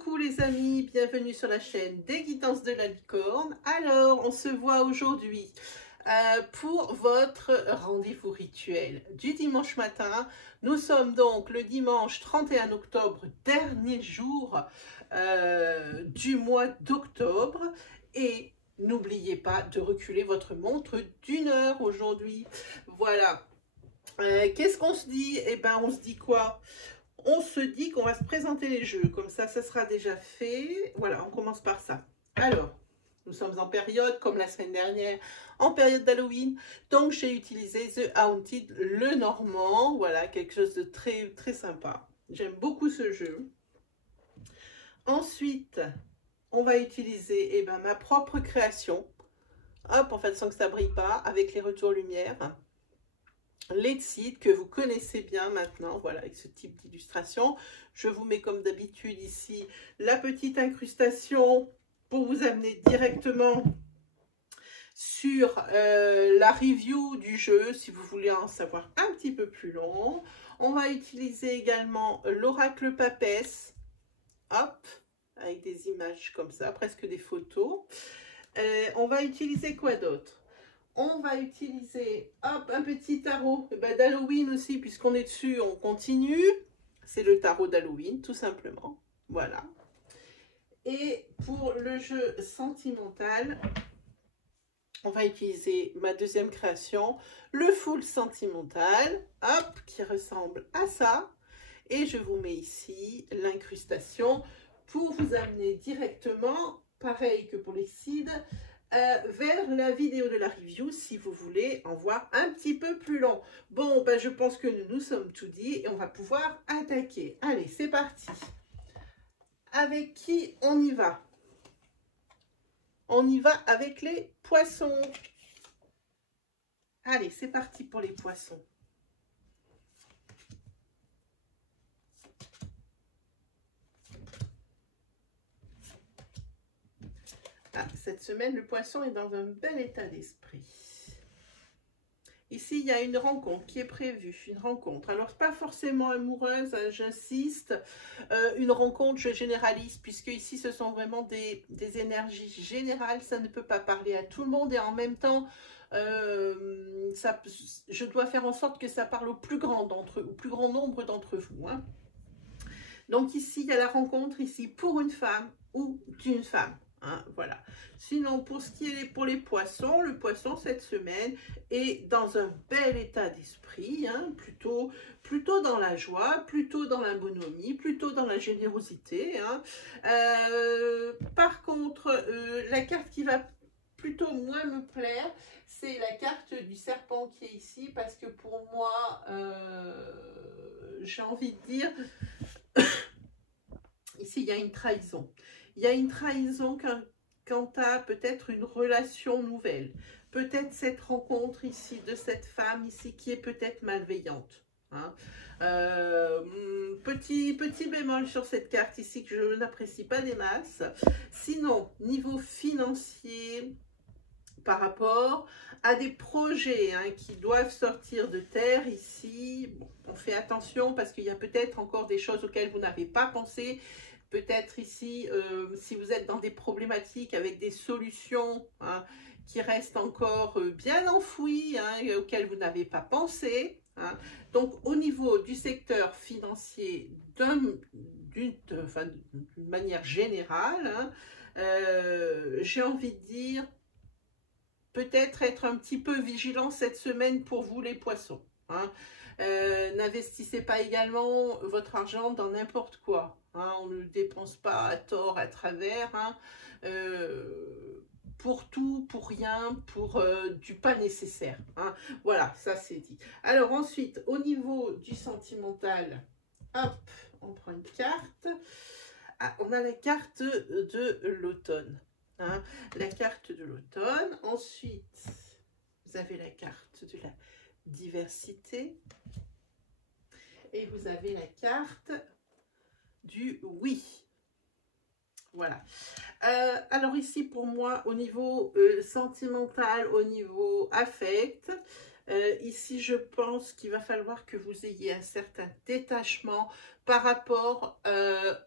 Coucou les amis, bienvenue sur la chaîne des Guidances de la Licorne. Alors, on se voit aujourd'hui pour votre rendez-vous rituel du dimanche matin. Nous sommes donc le dimanche 31 octobre, dernier jour du mois d'octobre. Et n'oubliez pas de reculer votre montre d'1 heure aujourd'hui. Voilà. Qu'est-ce qu'on se dit? Eh ben, on se dit quoi? On se dit qu'on va se présenter les jeux, comme ça sera déjà fait. Voilà, on commence par ça. Alors, nous sommes en période, comme la semaine dernière, en période d'Halloween. Donc, j'ai utilisé The Haunted, le normand. Voilà, quelque chose de très, très sympa. J'aime beaucoup ce jeu. Ensuite, on va utiliser ma propre création. Hop, en fait, sans que ça brille pas, avec les retours lumière. Lead-Seed que vous connaissez bien maintenant, voilà, avec ce type d'illustration. Je vous mets comme d'habitude ici la petite incrustation pour vous amener directement sur la review du jeu si vous voulez en savoir un petit peu plus long. On va utiliser également l'oracle papesse, hop, avec des images comme ça, presque des photos. On va utiliser quoi d'autre? On va utiliser hop, un petit tarot d'Halloween aussi, puisqu'on est dessus, on continue. C'est le tarot d'Halloween, tout simplement. Voilà. Et pour le jeu sentimental, on va utiliser ma deuxième création, le full sentimental, hop, qui ressemble à ça. Et je vous mets ici l'incrustation pour vous amener directement, pareil que pour les seeds, vers la vidéo de la review si vous voulez en voir un petit peu plus long. Bon, je pense que nous nous sommes tout dit et on va pouvoir attaquer. Allez, c'est parti. Avec qui on y va? On y va avec les poissons. Allez, c'est parti pour les poissons. Ah, cette semaine, le poisson est dans un bel état d'esprit. Ici, il y a une rencontre qui est prévue, une rencontre. Alors, pas forcément amoureuse, hein, j'insiste. Une rencontre, je généralise, puisque ici, ce sont vraiment des énergies générales. Ça ne peut pas parler à tout le monde. Et en même temps, je dois faire en sorte que ça parle au plus grand nombre d'entre vous. Hein. Donc, ici, il y a la rencontre, ici, pour une femme ou d'une femme. Hein, voilà. Sinon, pour ce qui est pour les poissons, le poisson cette semaine est dans un bel état d'esprit, hein, plutôt dans la joie, plutôt dans la bonhomie, plutôt dans la générosité. Hein. Par contre, la carte qui va plutôt moins me plaire, c'est la carte du serpent qui est ici, parce que pour moi, j'ai envie de dire, ici il y a une trahison. Il y a une trahison quant à peut-être une relation nouvelle. Peut-être cette rencontre ici de cette femme ici qui est peut-être malveillante. Hein. Petit bémol sur cette carte ici que je n'apprécie pas des masses. Sinon, niveau financier, par rapport à des projets hein, qui doivent sortir de terre ici, bon, on fait attention parce qu'il y a peut-être encore des choses auxquelles vous n'avez pas pensé. Peut-être ici, si vous êtes dans des problématiques avec des solutions hein, qui restent encore bien enfouies, hein, auxquelles vous n'avez pas pensé. Hein. Donc, au niveau du secteur financier, d'une manière générale, hein, j'ai envie de dire, peut-être être un petit peu vigilant cette semaine pour vous les poissons. Hein. N'investissez pas également votre argent dans n'importe quoi. Hein, on ne dépense pas à tort, à travers, hein, pour tout, pour rien, pour du pas nécessaire. Hein. Voilà, ça c'est dit. Alors ensuite, au niveau du sentimental, hop, on prend une carte. Ah, on a la carte de l'automne. Hein, la carte de l'automne. Ensuite, vous avez la carte de la diversité. Et vous avez la carte du oui. Voilà. Alors ici, pour moi, au niveau sentimental, au niveau affect, Ici, je pense qu'il va falloir que vous ayez un certain détachement par rapport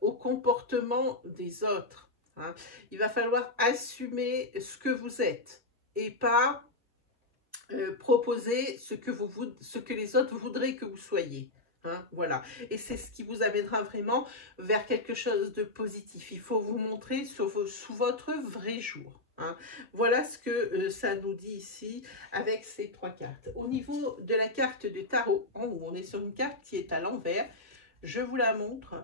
au comportement des autres. Hein. Il va falloir assumer ce que vous êtes et pas proposer ce que les autres voudraient que vous soyez. Hein, voilà. Et c'est ce qui vous amènera vraiment vers quelque chose de positif. Il faut vous montrer sous votre vrai jour. Hein. Voilà ce que ça nous dit ici avec ces 3 cartes. Au niveau de la carte de tarot, en haut, on est sur une carte qui est à l'envers. Je vous la montre.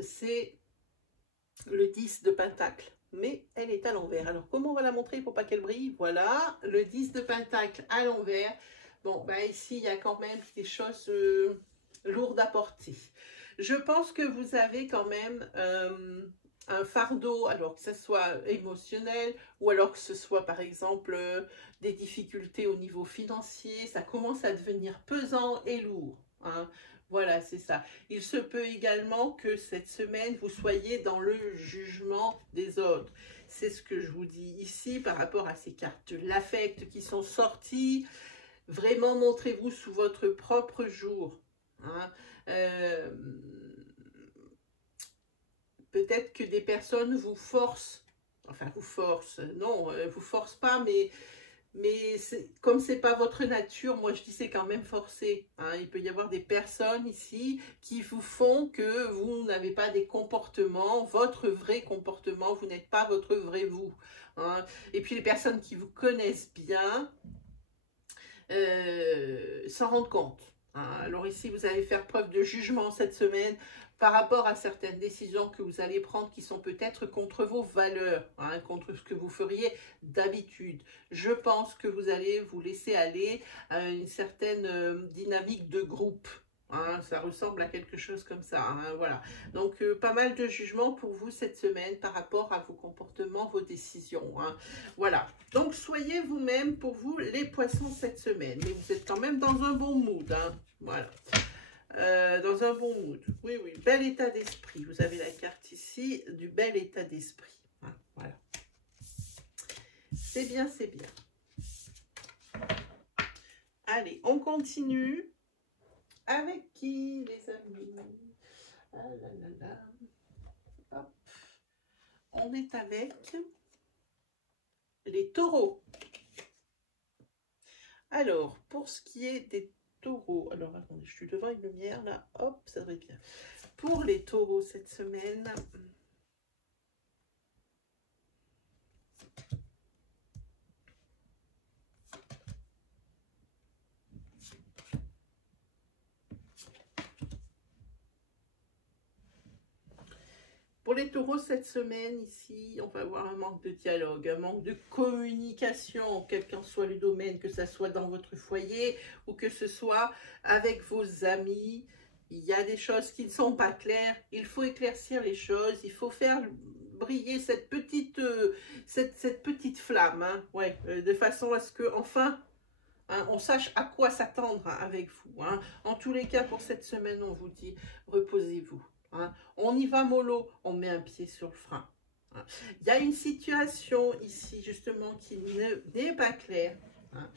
C'est le 10 de Pentacle, mais elle est à l'envers. Alors, comment on va la montrer pour pas qu'elle brille? Voilà, le 10 de Pentacle à l'envers. Bon, ben ici, il y a quand même des choses lourdes à porter. Je pense que vous avez quand même un fardeau, alors que ce soit émotionnel, ou alors que ce soit, par exemple, des difficultés au niveau financier. Ça commence à devenir pesant et lourd. Hein. Voilà, c'est ça. Il se peut également que cette semaine, vous soyez dans le jugement des autres. C'est ce que je vous dis ici par rapport à ces cartes de l'affect qui sont sorties. Vraiment, montrez-vous sous votre propre jour. Hein. Peut-être que des personnes vous forcent. Enfin, vous forcent. Non, vous forcent pas, mais comme c'est pas votre nature, moi je dis c'est quand même forcé. Hein. Il peut y avoir des personnes ici qui vous font que vous n'avez pas des comportements, votre vrai comportement, vous n'êtes pas votre vrai vous. Hein. Et puis les personnes qui vous connaissent bien s'en rendent compte. Hein. Alors ici vous allez faire preuve de jugement cette semaine par rapport à certaines décisions que vous allez prendre qui sont peut-être contre vos valeurs, hein, contre ce que vous feriez d'habitude. Je pense que vous allez vous laisser aller à une certaine dynamique de groupe. Hein, ça ressemble à quelque chose comme ça. Hein, voilà. Donc, pas mal de jugements pour vous cette semaine par rapport à vos comportements, vos décisions. Hein. Voilà. Donc, soyez vous-même pour vous les poissons cette semaine. Mais vous êtes quand même dans un bon mood. Hein. Voilà. Dans un bon mood. Oui, oui, bel état d'esprit. Vous avez la carte ici du bel état d'esprit. Hein, voilà. C'est bien, c'est bien. Allez, on continue. Avec qui, les amis? Ah là là là. Hop. On est avec les taureaux. Alors, pour ce qui est des taureaux, alors attendez, je suis devant une lumière là, hop, ça devrait bien. Pour les taureaux cette semaine, pour les taureaux cette semaine, ici, on va avoir un manque de dialogue, un manque de communication, quel qu'en soit le domaine, que ce soit dans votre foyer ou que ce soit avec vos amis. Il y a des choses qui ne sont pas claires, il faut éclaircir les choses, il faut faire briller cette petite flamme, hein, ouais, de façon à ce que, enfin, hein, on sache à quoi s'attendre avec vous. Hein. En tous les cas, pour cette semaine, on vous dit, reposez-vous. Hein. On y va mollo, on met un pied sur le frein. Hein. Il y a une situation ici, justement, qui n'est pas claire, hein,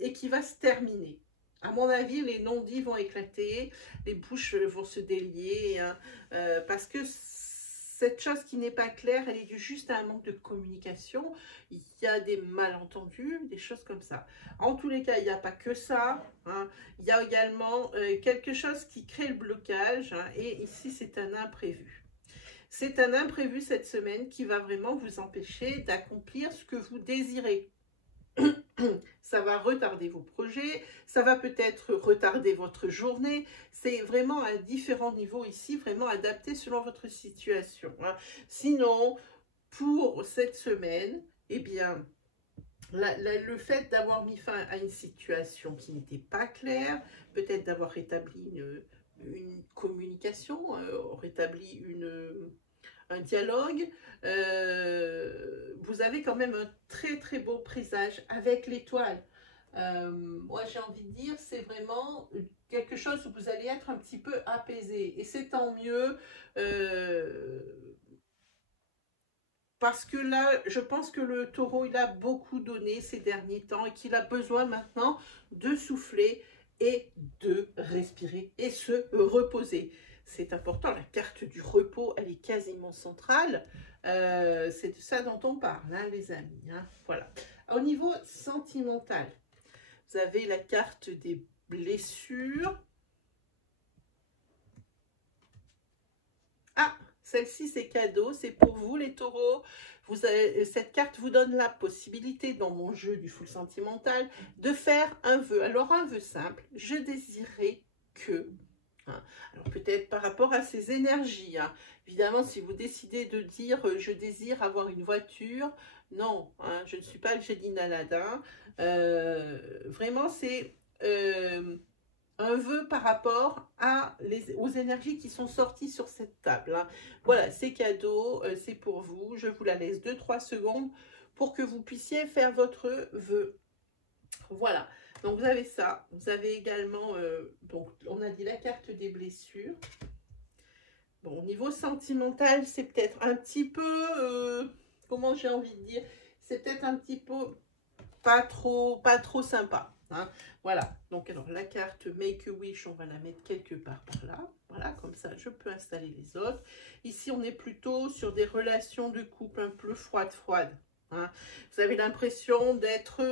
et qui va se terminer. À mon avis, les non-dits vont éclater, les bouches vont se délier, hein, parce que cette chose qui n'est pas claire, elle est due juste à un manque de communication. Il y a des malentendus, des choses comme ça. En tous les cas, il n'y a pas que ça. Hein. Il y a également quelque chose qui crée le blocage. Hein, et ici, c'est un imprévu. C'est un imprévu cette semaine qui va vraiment vous empêcher d'accomplir ce que vous désirez. Ça va retarder vos projets, ça va peut-être retarder votre journée. C'est vraiment à différents niveaux ici, vraiment adapté selon votre situation. Hein. Sinon, pour cette semaine, eh bien, le fait d'avoir mis fin à une situation qui n'était pas claire, peut-être d'avoir rétabli une communication, rétabli un dialogue, vous avez quand même un très très beau présage avec l'étoile. Moi j'ai envie de dire c'est vraiment quelque chose où vous allez être un petit peu apaisé et c'est tant mieux parce que là, je pense que le taureau, il a beaucoup donné ces derniers temps et qu'il a besoin maintenant de souffler et de respirer et se reposer. C'est important, la carte du repos, elle est quasiment centrale. C'est de ça dont on parle, hein, les amis. Hein, voilà. Au niveau sentimental, vous avez la carte des blessures. Ah, celle-ci, c'est cadeau, c'est pour vous, les taureaux. Cette carte vous donne la possibilité, dans mon jeu du full sentimental, de faire un vœu. Alors, un vœu simple, je désirais que... Hein. Alors, peut-être par rapport à ces énergies. Hein. Évidemment, si vous décidez de dire « je désire avoir une voiture », non, hein, je ne suis pas le génie d'Aladin. Vraiment, c'est... un vœu par rapport aux énergies qui sont sorties sur cette table. Hein. Voilà, c'est cadeau, c'est pour vous. Je vous la laisse 2-3 secondes pour que vous puissiez faire votre vœu. Voilà, donc vous avez ça. Vous avez également, donc on a dit la carte des blessures. Bon, au niveau sentimental, c'est peut-être un petit peu, comment j'ai envie de dire, c'est peut-être un petit peu pas trop sympa. Hein. Voilà, donc alors la carte Make a Wish, on va la mettre quelque part par là. Voilà, comme ça je peux installer les autres. Ici, on est plutôt sur des relations de couple un peu froides. Hein. Vous avez l'impression d'être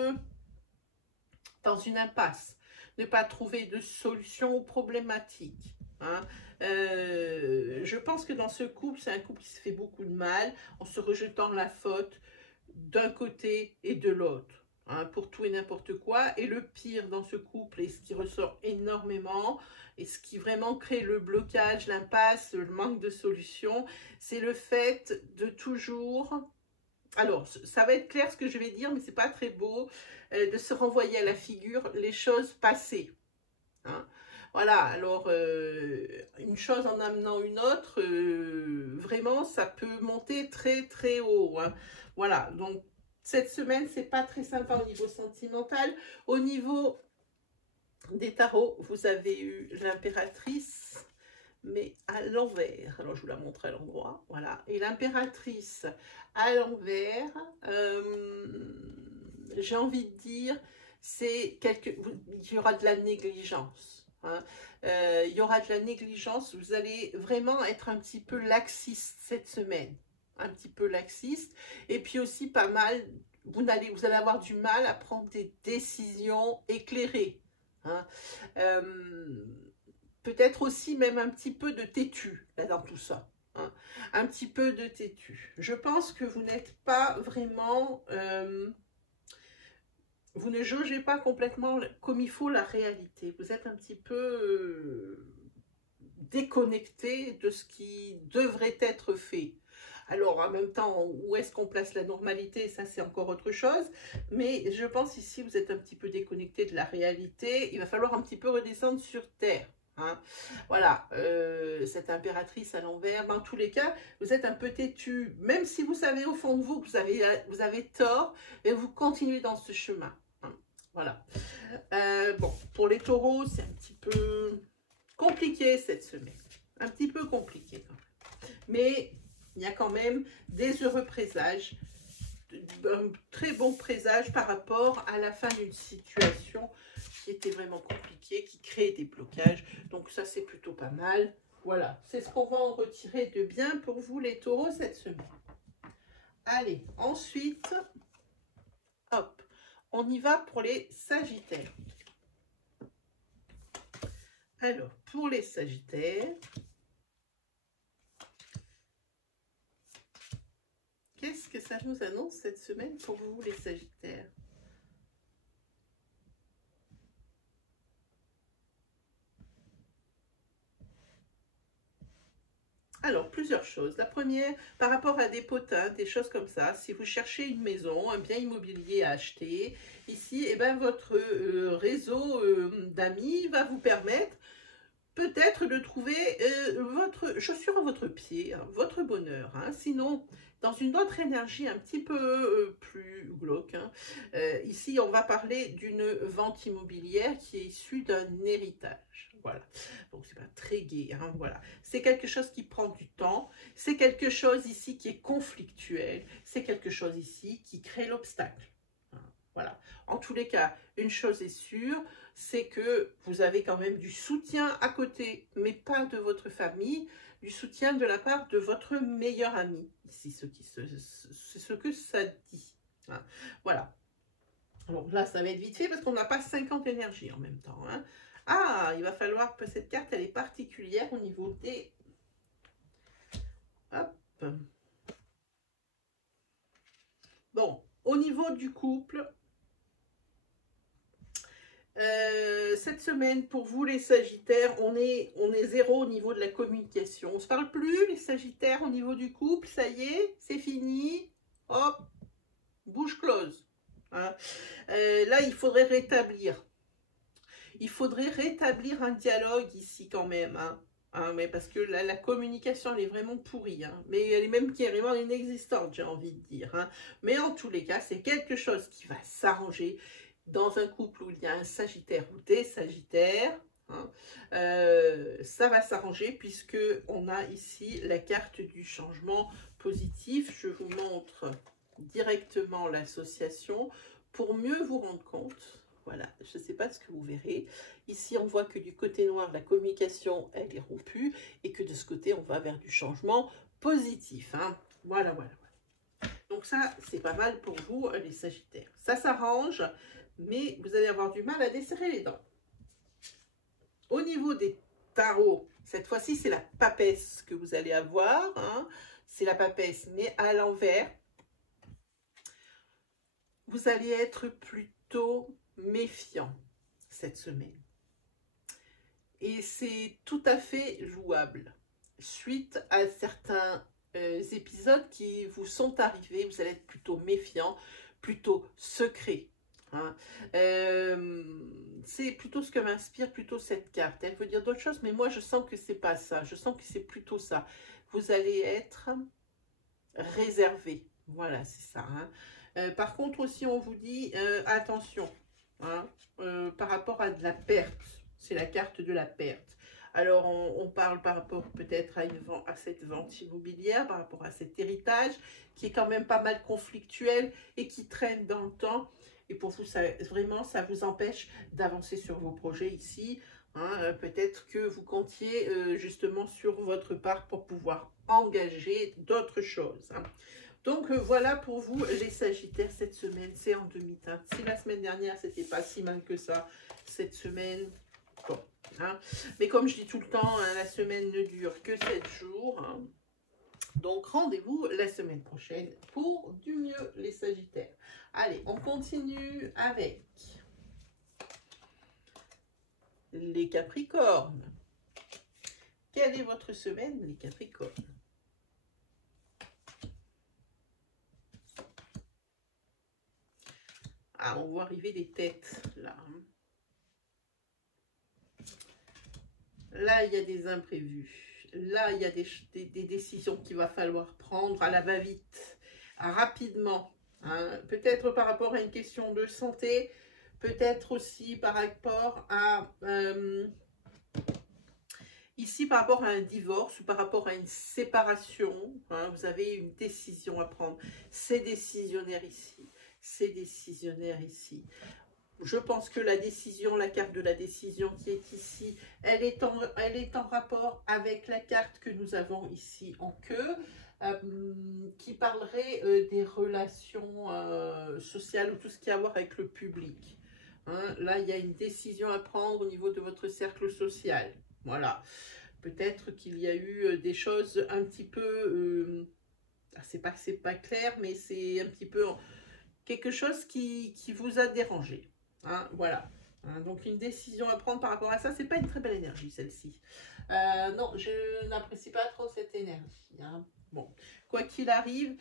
dans une impasse, ne pas trouver de solution aux problématiques. Hein. Je pense que dans ce couple, c'est un couple qui se fait beaucoup de mal en se rejetant la faute d'un côté et de l'autre. Hein, pour tout et n'importe quoi. Et le pire dans ce couple, et ce qui ressort énormément, et ce qui vraiment crée le blocage, l'impasse, le manque de solution, c'est le fait de toujours... Alors, ça va être clair ce que je vais dire, mais c'est pas très beau, de se renvoyer à la figure les choses passées. Hein. Voilà, alors, une chose en amenant une autre, vraiment, ça peut monter très haut. Hein. Voilà, donc, cette semaine, c'est pas très sympa au niveau sentimental. Au niveau des tarots, vous avez eu l'impératrice, mais à l'envers. Alors, je vous la montre à l'endroit. Voilà. Et l'impératrice à l'envers, j'ai envie de dire, il y aura de la négligence. Hein. Il y aura de la négligence. Vous allez vraiment être un petit peu laxiste cette semaine. Un petit peu laxiste, et puis aussi pas mal, vous allez avoir du mal à prendre des décisions éclairées. Hein. Peut-être aussi même un petit peu de têtu là dans tout ça. Hein. Un petit peu de têtu. Je pense que vous n'êtes pas vraiment... vous ne jaugez pas complètement comme il faut la réalité. Vous êtes un petit peu déconnecté de ce qui devrait être fait. Alors, en même temps, où est-ce qu'on place la normalité? Ça, c'est encore autre chose. Mais je pense ici, vous êtes un petit peu déconnecté de la réalité. Il va falloir un petit peu redescendre sur Terre. Hein. Voilà, cette impératrice à l'envers. Dans tous les cas, vous êtes un peu têtu. Même si vous savez au fond de vous que vous avez tort, et vous continuez dans ce chemin. Hein. Voilà. Bon, pour les taureaux, c'est un petit peu compliqué cette semaine. Un petit peu compliqué quand même. Mais... il y a quand même des heureux présages, un très bon présage par rapport à la fin d'une situation qui était vraiment compliquée, qui crée des blocages. Donc ça, c'est plutôt pas mal. Voilà, c'est ce qu'on va en retirer de bien pour vous, les taureaux, cette semaine. Allez, ensuite, hop, on y va pour les sagittaires. Alors, pour les sagittaires... qu'est-ce que ça nous annonce cette semaine pour vous, les sagittaires? Alors, plusieurs choses. La première, par rapport à des potins, des choses comme ça, si vous cherchez une maison, un bien immobilier à acheter, ici, eh ben, votre réseau d'amis va vous permettre peut-être de trouver votre chaussure à votre pied, hein, votre bonheur. Hein. Sinon, dans une autre énergie un petit peu plus glauque, hein, ici, on va parler d'une vente immobilière qui est issue d'un héritage. voilà. Donc, c'est pas très gai, hein, voilà. C'est quelque chose qui prend du temps. C'est quelque chose ici qui est conflictuel. C'est quelque chose ici qui crée l'obstacle. Hein, voilà. En tous les cas, une chose est sûre, c'est que vous avez quand même du soutien à côté, mais pas de votre famille, du soutien de la part de votre meilleur ami. Ici, c'est ce que ça dit. Hein, voilà. Alors là, ça va être vite fait parce qu'on n'a pas 50 énergies en même temps. Hein. Ah, il va falloir que cette carte, elle est particulière au niveau des... Hop. Bon, au niveau du couple, cette semaine, pour vous les Sagittaires, on est zéro au niveau de la communication. On ne se parle plus, les Sagittaires, au niveau du couple. Ça y est, c'est fini. Hop, bouche close. Hein. Là, il faudrait rétablir. Il faudrait rétablir un dialogue ici quand même. Hein. Hein, mais parce que la communication, elle est vraiment pourrie. Hein. Mais elle est même carrément inexistante, j'ai envie de dire. Hein. Mais en tous les cas, c'est quelque chose qui va s'arranger dans un couple où il y a un Sagittaire ou des Sagittaires. Hein. Ça va s'arranger puisque on a ici la carte du changement positif. Je vous montre directement l'association pour mieux vous rendre compte. Voilà, je ne sais pas ce que vous verrez. Ici, on voit que du côté noir, la communication, elle est rompue et que de ce côté, on va vers du changement positif. Hein. Voilà, voilà, voilà. Donc ça, c'est pas mal pour vous, les Sagittaires. Ça s'arrange, mais vous allez avoir du mal à desserrer les dents. Au niveau des tarots, cette fois-ci, c'est la papesse que vous allez avoir. Hein. C'est la papesse, mais à l'envers. Vous allez être plutôt méfiant cette semaine. Et c'est tout à fait jouable. Suite à certains épisodes qui vous sont arrivés, vous allez être plutôt méfiant, plutôt secret. Hein. C'est plutôt ce que m'inspire plutôt cette carte. Elle veut dire d'autres choses, mais moi je sens que c'est pas ça. Je sens que c'est plutôt ça. Vous allez être réservé. Voilà, c'est ça. Hein. Par contre aussi, on vous dit attention. Hein, par rapport à de la perte, c'est la carte de la perte. Alors on parle par rapport peut-être à cette vente immobilière, par rapport à cet héritage qui est quand même pas mal conflictuel et qui traîne dans le temps. Et pour vous, ça, vraiment, ça vous empêche d'avancer sur vos projets ici. Hein, peut-être que vous comptiez justement sur votre part pour pouvoir engager d'autres choses. Hein. Donc voilà pour vous les Sagittaires cette semaine, c'est en demi-teinte. Si la semaine dernière c'était pas si mal que ça, cette semaine, bon. Hein. Mais comme je dis tout le temps, hein, la semaine ne dure que 7 jours. Hein. Donc rendez-vous la semaine prochaine pour du mieux les Sagittaires. Allez, on continue avec les Capricornes. Quelle est votre semaine les Capricornes? Ah, on voit arriver des têtes, là. Là, il y a des imprévus. Là, il y a des décisions qu'il va falloir prendre à la va-vite, rapidement. Hein. Peut-être par rapport à une question de santé, peut-être aussi par rapport à... ici, par rapport à un divorce ou par rapport à une séparation. Hein, vous avez une décision à prendre. C'est décisionnaire ici. C'est décisionnaire ici. Je pense que la décision, la carte de la décision qui est ici, elle est en rapport avec la carte que nous avons ici en queue, qui parlerait des relations sociales ou tout ce qui a à voir avec le public. Hein, là, il y a une décision à prendre au niveau de votre cercle social. Voilà. Peut-être qu'il y a eu des choses un petit peu... c'est pas clair, mais c'est un petit peu... quelque chose qui vous a dérangé. Hein, voilà. Hein, donc une décision à prendre par rapport à ça, c'est pas une très belle énergie celle-ci. Non, je n'apprécie pas trop cette énergie. Hein. Bon, quoi qu'il arrive,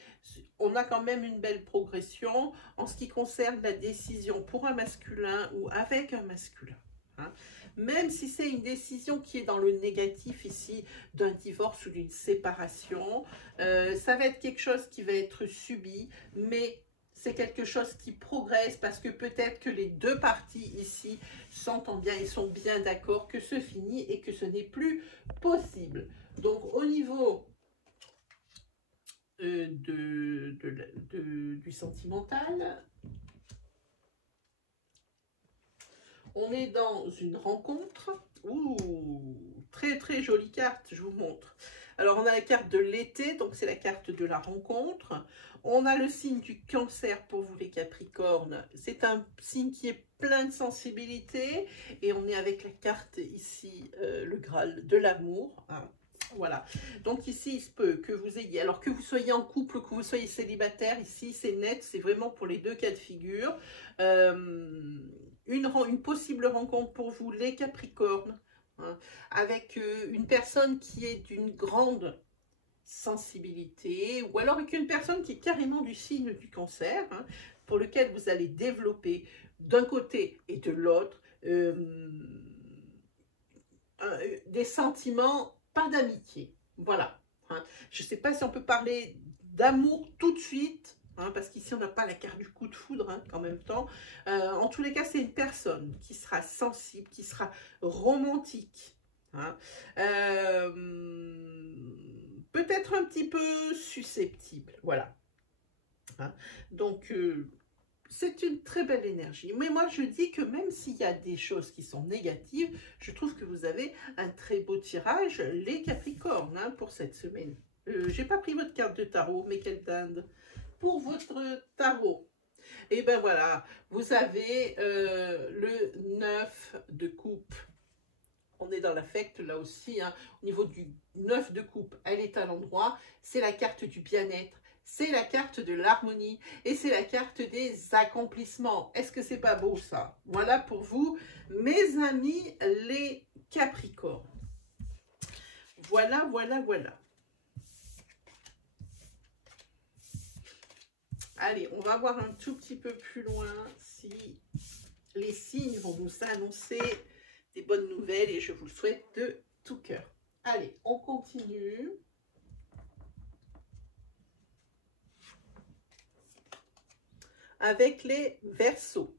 on a quand même une belle progression en ce qui concerne la décision pour un masculin ou avec un masculin. Hein. Même si c'est une décision qui est dans le négatif ici, d'un divorce ou d'une séparation, ça va être quelque chose qui va être subi, mais c'est quelque chose qui progresse parce que peut-être que les deux parties ici s'entendent bien et sont bien d'accord que ce finit et que ce n'est plus possible. Donc au niveau du sentimental, on est dans une rencontre. Ouh, très très jolie carte, je vous montre. Alors on a la carte de l'été, donc c'est la carte de la rencontre. On a le signe du Cancer pour vous les Capricornes. C'est un signe qui est plein de sensibilité. Et on est avec la carte ici, le Graal de l'amour. Hein. Voilà. Donc ici, il se peut que vous ayez, alors que vous soyez en couple, que vous soyez célibataire, ici c'est net, c'est vraiment pour les deux cas de figure. Une possible rencontre pour vous, les Capricornes, hein, avec une personne qui est d'une grande sensibilité, ou alors avec une personne qui est carrément du signe du Cancer, hein, pour lequel vous allez développer d'un côté et de l'autre des sentiments, pas d'amitié. Voilà. Hein. Je ne sais pas si on peut parler d'amour tout de suite, hein, parce qu'ici on n'a pas la carte du coup de foudre hein, en même temps. En tous les cas, c'est une personne qui sera sensible, qui sera romantique. Hein. Peut-être un petit peu susceptible. Voilà. Hein. Donc, c'est une très belle énergie. Mais moi, je dis que même s'il y a des choses qui sont négatives, je trouve que vous avez un très beau tirage, les Capricornes, hein, pour cette semaine. J'ai pas pris votre carte de tarot, mais quelle dinde. Pour votre tarot, et ben voilà, vous avez le 9 de coupe. On est dans l'affect là aussi, hein. Au niveau du 9 de coupe, elle est à l'endroit. C'est la carte du bien-être. C'est la carte de l'harmonie et c'est la carte des accomplissements. Est-ce que c'est pas beau ça? Voilà pour vous, mes amis les Capricornes. Voilà, voilà, voilà. Allez, on va voir un tout petit peu plus loin si les signes vont nous annoncer des bonnes nouvelles et je vous le souhaite de tout cœur. Allez, on continue. Avec les Verseaux.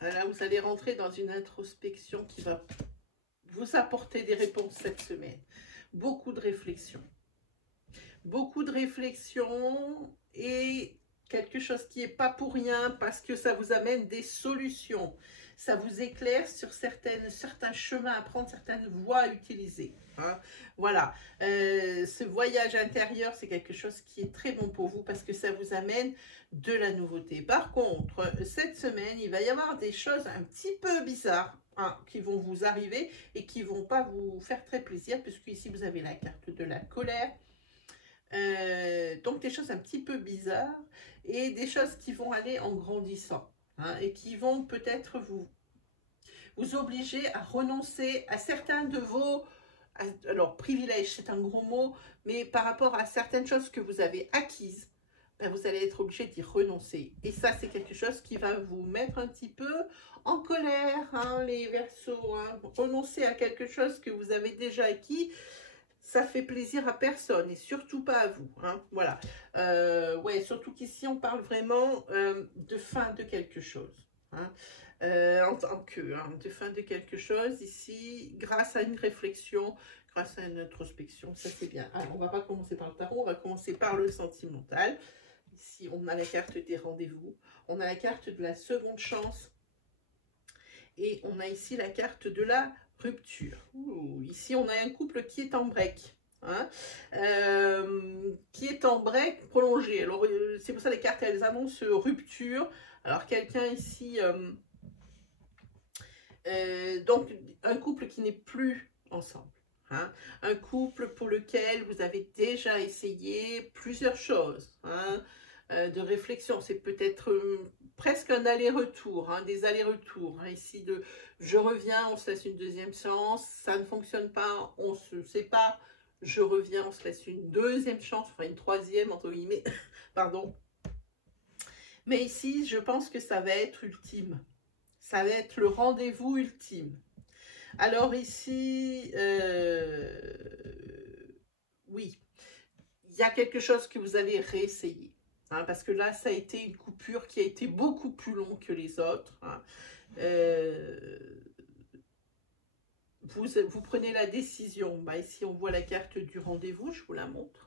Là, vous allez rentrer dans une introspection qui va vous apporter des réponses cette semaine. Beaucoup de réflexion. Beaucoup de réflexion et quelque chose qui n'est pas pour rien parce que ça vous amène des solutions. Ça vous éclaire sur certains chemins à prendre, certaines voies à utiliser. Hein. Voilà, ce voyage intérieur, c'est quelque chose qui est très bon pour vous parce que ça vous amène de la nouveauté. Par contre, cette semaine, il va y avoir des choses un petit peu bizarres hein, qui vont vous arriver et qui ne vont pas vous faire très plaisir puisque ici, vous avez la carte de la colère. Donc des choses un petit peu bizarres et des choses qui vont aller en grandissant. Hein, et qui vont peut-être vous obliger à renoncer à certains de vos, alors privilèges c'est un gros mot, mais par rapport à certaines choses que vous avez acquises, ben, vous allez être obligé d'y renoncer. Et ça c'est quelque chose qui va vous mettre un petit peu en colère, hein, les Verseaux, hein, renoncer à quelque chose que vous avez déjà acquis. Ça fait plaisir à personne et surtout pas à vous. Hein, voilà. Ouais, surtout qu'ici, on parle vraiment de fin de quelque chose. Hein, en tant que de fin de quelque chose, ici, grâce à une réflexion, grâce à une introspection, ça c'est bien. Alors, on va pas commencer par le tarot, on va commencer par le sentimental. Ici, on a la carte des rendez-vous, on a la carte de la seconde chance et on a ici la carte de la rupture. Ouh, ici, on a un couple qui est en break. Hein, qui est en break prolongé. Alors, c'est pour ça les cartes, elles annoncent rupture. Alors, quelqu'un ici... donc, un couple qui n'est plus ensemble. Hein, un couple pour lequel vous avez déjà essayé plusieurs choses. Hein, de réflexion, c'est peut-être presque un aller-retour, hein, des allers-retours. Hein, ici, de je reviens, on se laisse une deuxième chance, ça ne fonctionne pas, on ne se sépare, je reviens, on se laisse une deuxième chance, enfin une troisième, entre guillemets, pardon. Mais ici, je pense que ça va être ultime. Ça va être le rendez-vous ultime. Alors ici, oui, il y a quelque chose que vous allez réessayer. Hein, parce que là, ça a été une coupure qui a été beaucoup plus longue que les autres. Hein. Vous prenez la décision. Bah, ici, on voit la carte du rendez-vous. Je vous la montre.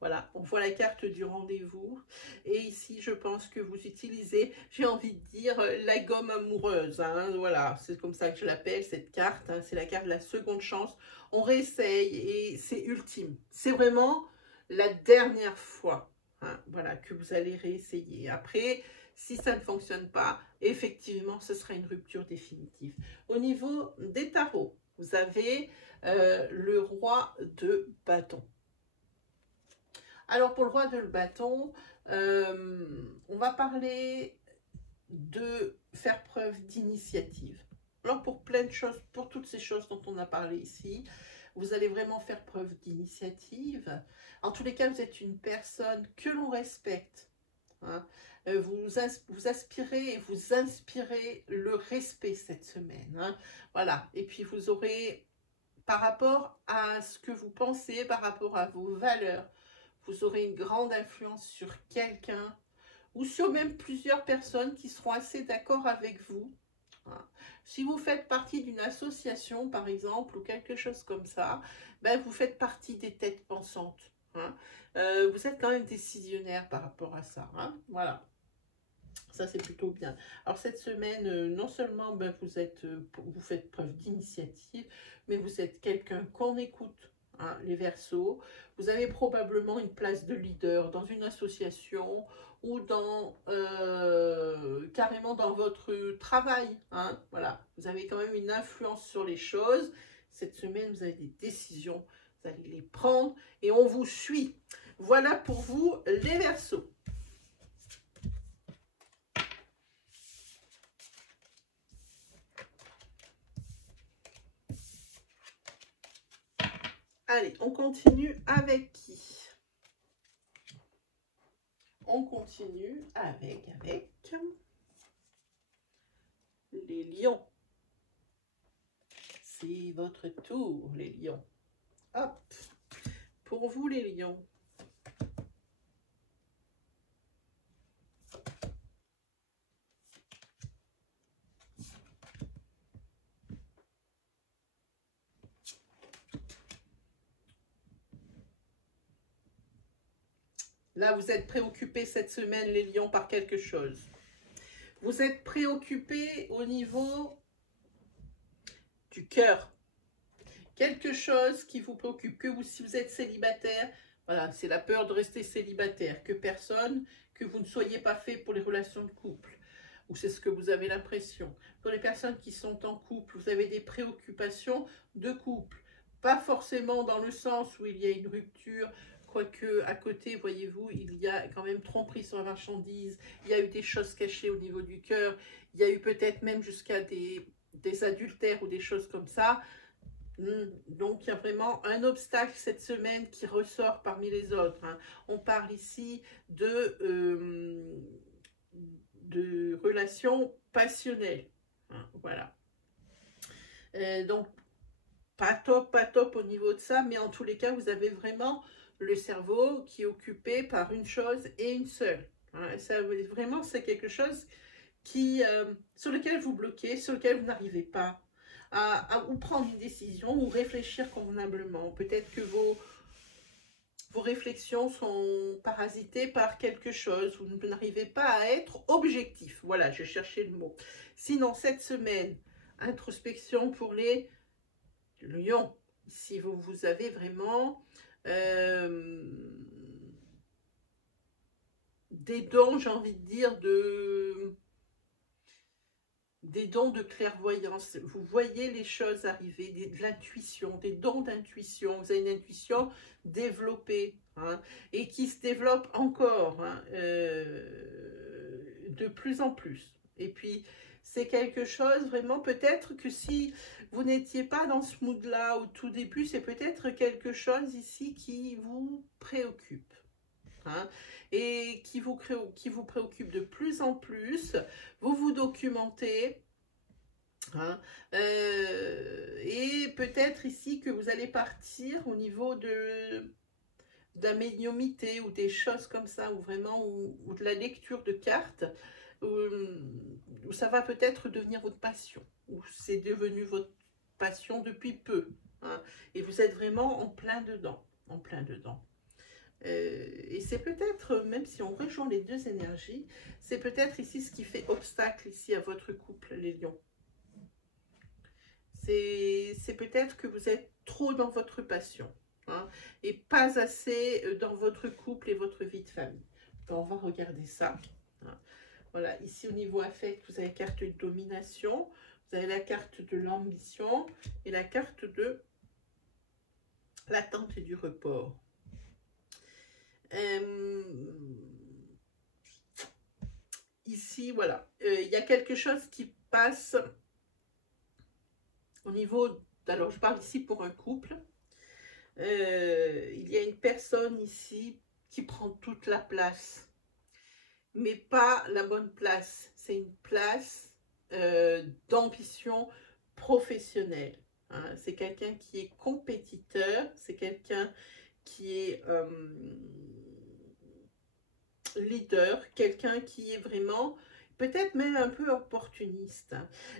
Voilà, on voit la carte du rendez-vous. Et ici, je pense que vous utilisez, j'ai envie de dire, la gomme amoureuse. Hein, voilà, c'est comme ça que je l'appelle, cette carte. Hein, c'est la carte de la seconde chance. On réessaye et c'est ultime. C'est vraiment la dernière fois, hein, voilà, que vous allez réessayer. Après, si ça ne fonctionne pas, effectivement, ce sera une rupture définitive. Au niveau des tarots, vous avez le roi de bâton. Alors, pour le roi de bâton, on va parler de faire preuve d'initiative. Alors, pour plein de choses, pour toutes ces choses dont on a parlé ici, vous allez vraiment faire preuve d'initiative. En tous les cas, vous êtes une personne que l'on respecte. Hein. Vous aspirez et vous inspirez le respect cette semaine. Hein. Voilà. Et puis, vous aurez, par rapport à ce que vous pensez, par rapport à vos valeurs, vous aurez une grande influence sur quelqu'un ou sur même plusieurs personnes qui seront assez d'accord avec vous. Si vous faites partie d'une association, par exemple, ou quelque chose comme ça, ben vous faites partie des têtes pensantes. Vous êtes quand même décisionnaire par rapport à ça. Voilà. Ça, c'est plutôt bien. Alors, cette semaine, non seulement ben, vous faites preuve d'initiative, mais vous êtes quelqu'un qu'on écoute. Hein, les Verseaux, vous avez probablement une place de leader dans une association ou dans carrément dans votre travail. Hein, voilà, vous avez quand même une influence sur les choses. Cette semaine, vous avez des décisions, vous allez les prendre et on vous suit. Voilà pour vous, les Verseaux. Allez, on continue avec qui? On continue avec les lions. C'est votre tour, les lions. Hop, pour vous, les lions. Là, vous êtes préoccupés cette semaine, les lions, par quelque chose. Vous êtes préoccupés au niveau du cœur. Quelque chose qui vous préoccupe, si vous êtes célibataire, voilà, c'est la peur de rester célibataire, que vous ne soyez pas fait pour les relations de couple, ou c'est ce que vous avez l'impression. Pour les personnes qui sont en couple, vous avez des préoccupations de couple, pas forcément dans le sens où il y a une rupture, quoique à côté, voyez-vous, il y a quand même tromperie sur la marchandise, il y a eu des choses cachées au niveau du cœur, il y a eu peut-être même jusqu'à des adultères ou des choses comme ça. Donc, il y a vraiment un obstacle cette semaine qui ressort parmi les autres. Hein. On parle ici de relations passionnelles. Hein, voilà. Donc, pas top au niveau de ça, mais en tous les cas, vous avez vraiment le cerveau qui est occupé par une chose et une seule. Hein. Ça, vraiment, c'est quelque chose sur lequel vous bloquez, sur lequel vous n'arrivez pas ou prendre une décision ou réfléchir convenablement. Peut-être que vos réflexions sont parasitées par quelque chose. Vous n'arrivez pas à être objectif. Voilà, je cherchais le mot. Sinon, cette semaine, introspection pour les lions. Si vous avez vraiment des dons, j'ai envie de dire, des dons de clairvoyance, vous voyez les choses arriver, de l'intuition, des dons d'intuition, vous avez une intuition développée, hein, et qui se développe encore, hein, de plus en plus. Et puis, c'est quelque chose vraiment, peut-être que si vous n'étiez pas dans ce mood-là au tout début, c'est peut-être quelque chose ici qui vous préoccupe. hein, et qui vous préoccupe de plus en plus. Vous vous documentez. Hein, et peut-être ici que vous allez partir au niveau de la médiumnité ou des choses comme ça, ou vraiment ou de la lecture de cartes, où ça va peut-être devenir votre passion, ou c'est devenu votre passion depuis peu, hein, et vous êtes vraiment en plein dedans, en plein dedans. Et c'est peut-être, même si on rejoint les deux énergies, c'est peut-être ici ce qui fait obstacle ici à votre couple, les lions. C'est peut-être que vous êtes trop dans votre passion, hein, et pas assez dans votre couple et votre vie de famille. Donc, on va regarder ça. Hein. Voilà, ici au niveau affect, vous avez la carte de domination, vous avez la carte de l'ambition et la carte de l'attente et du report. Ici, voilà, il y a quelque chose qui passe au niveau, alors je parle ici pour un couple, il y a une personne ici qui prend toute la place, mais pas la bonne place. C'est une place d'ambition professionnelle. Hein. C'est quelqu'un qui est compétiteur, c'est quelqu'un qui est leader, quelqu'un qui est vraiment peut-être même un peu opportuniste.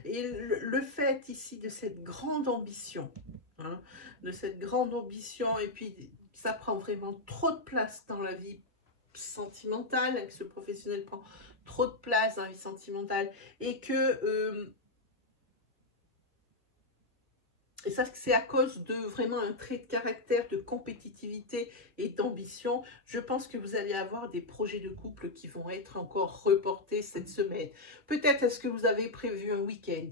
Et le fait ici de cette grande ambition, hein, de cette grande ambition, et puis ça prend vraiment trop de place dans la vie sentimentale, avec ce professionnel prend trop de place dans la vie sentimentale, et que et ça, c'est à cause de vraiment un trait de caractère, de compétitivité et d'ambition. Je pense que vous allez avoir des projets de couple qui vont être encore reportés cette semaine. Peut-être est-ce que vous avez prévu un week-end.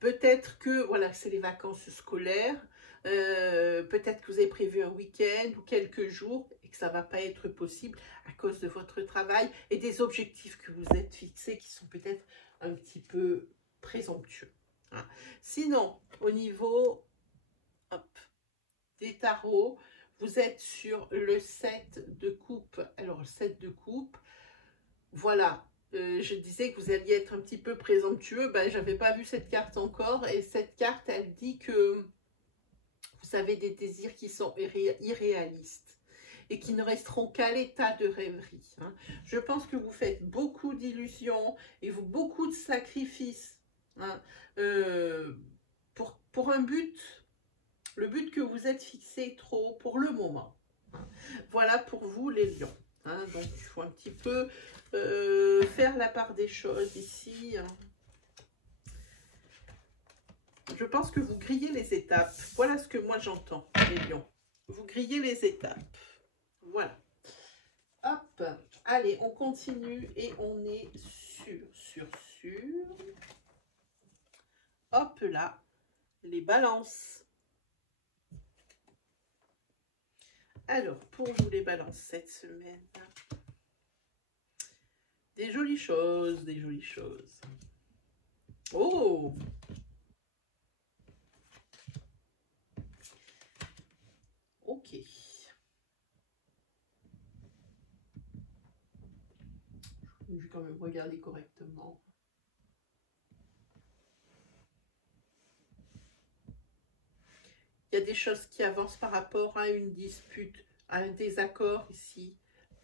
Peut-être que, voilà, c'est les vacances scolaires. Peut-être que vous avez prévu un week-end ou quelques jours et que ça ne va pas être possible à cause de votre travail et des objectifs que vous êtes fixés qui sont peut-être un petit peu présomptueux. Hein. Sinon, au niveau des tarots, vous êtes sur le 7 de coupe. Alors, le 7 de coupe, voilà, je disais que vous alliez être un petit peu présomptueux, ben, je n'avais pas vu cette carte encore, et cette carte, elle dit que vous avez des désirs qui sont irréalistes et qui ne resteront qu'à l'état de rêverie. Hein. Je pense que vous faites beaucoup d'illusions et beaucoup de sacrifices, hein, pour un but. Le but que vous êtes fixé trop pour le moment. Voilà pour vous les lions. Hein, donc il faut un petit peu faire la part des choses ici. Je pense que vous grillez les étapes. Voilà ce que moi j'entends, les lions. Vous grillez les étapes. Voilà. Hop. Allez, on continue et on est sur. Hop là. Les balances. Alors, pour vous les balances cette semaine, des jolies choses, des jolies choses. Oh! Ok. Je vais quand même regarder correctement. Il y a des choses qui avancent par rapport à une dispute, à un désaccord ici.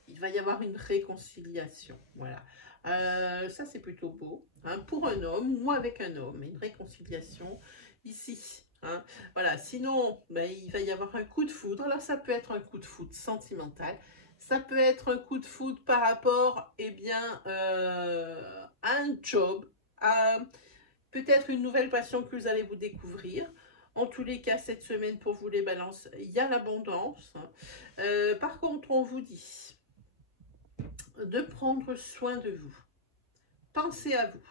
Il va y avoir une réconciliation. Voilà. Ça, c'est plutôt beau. Hein, pour un homme ou avec un homme, une réconciliation ici. Hein. Voilà. Sinon, ben, il va y avoir un coup de foudre. Alors, ça peut être un coup de foudre sentimental. Ça peut être un coup de foudre par rapport, eh bien, à un job, à peut-être une nouvelle passion que vous allez vous découvrir. En tous les cas, cette semaine, pour vous les balances, il y a l'abondance. Par contre, on vous dit de prendre soin de vous. Pensez à vous.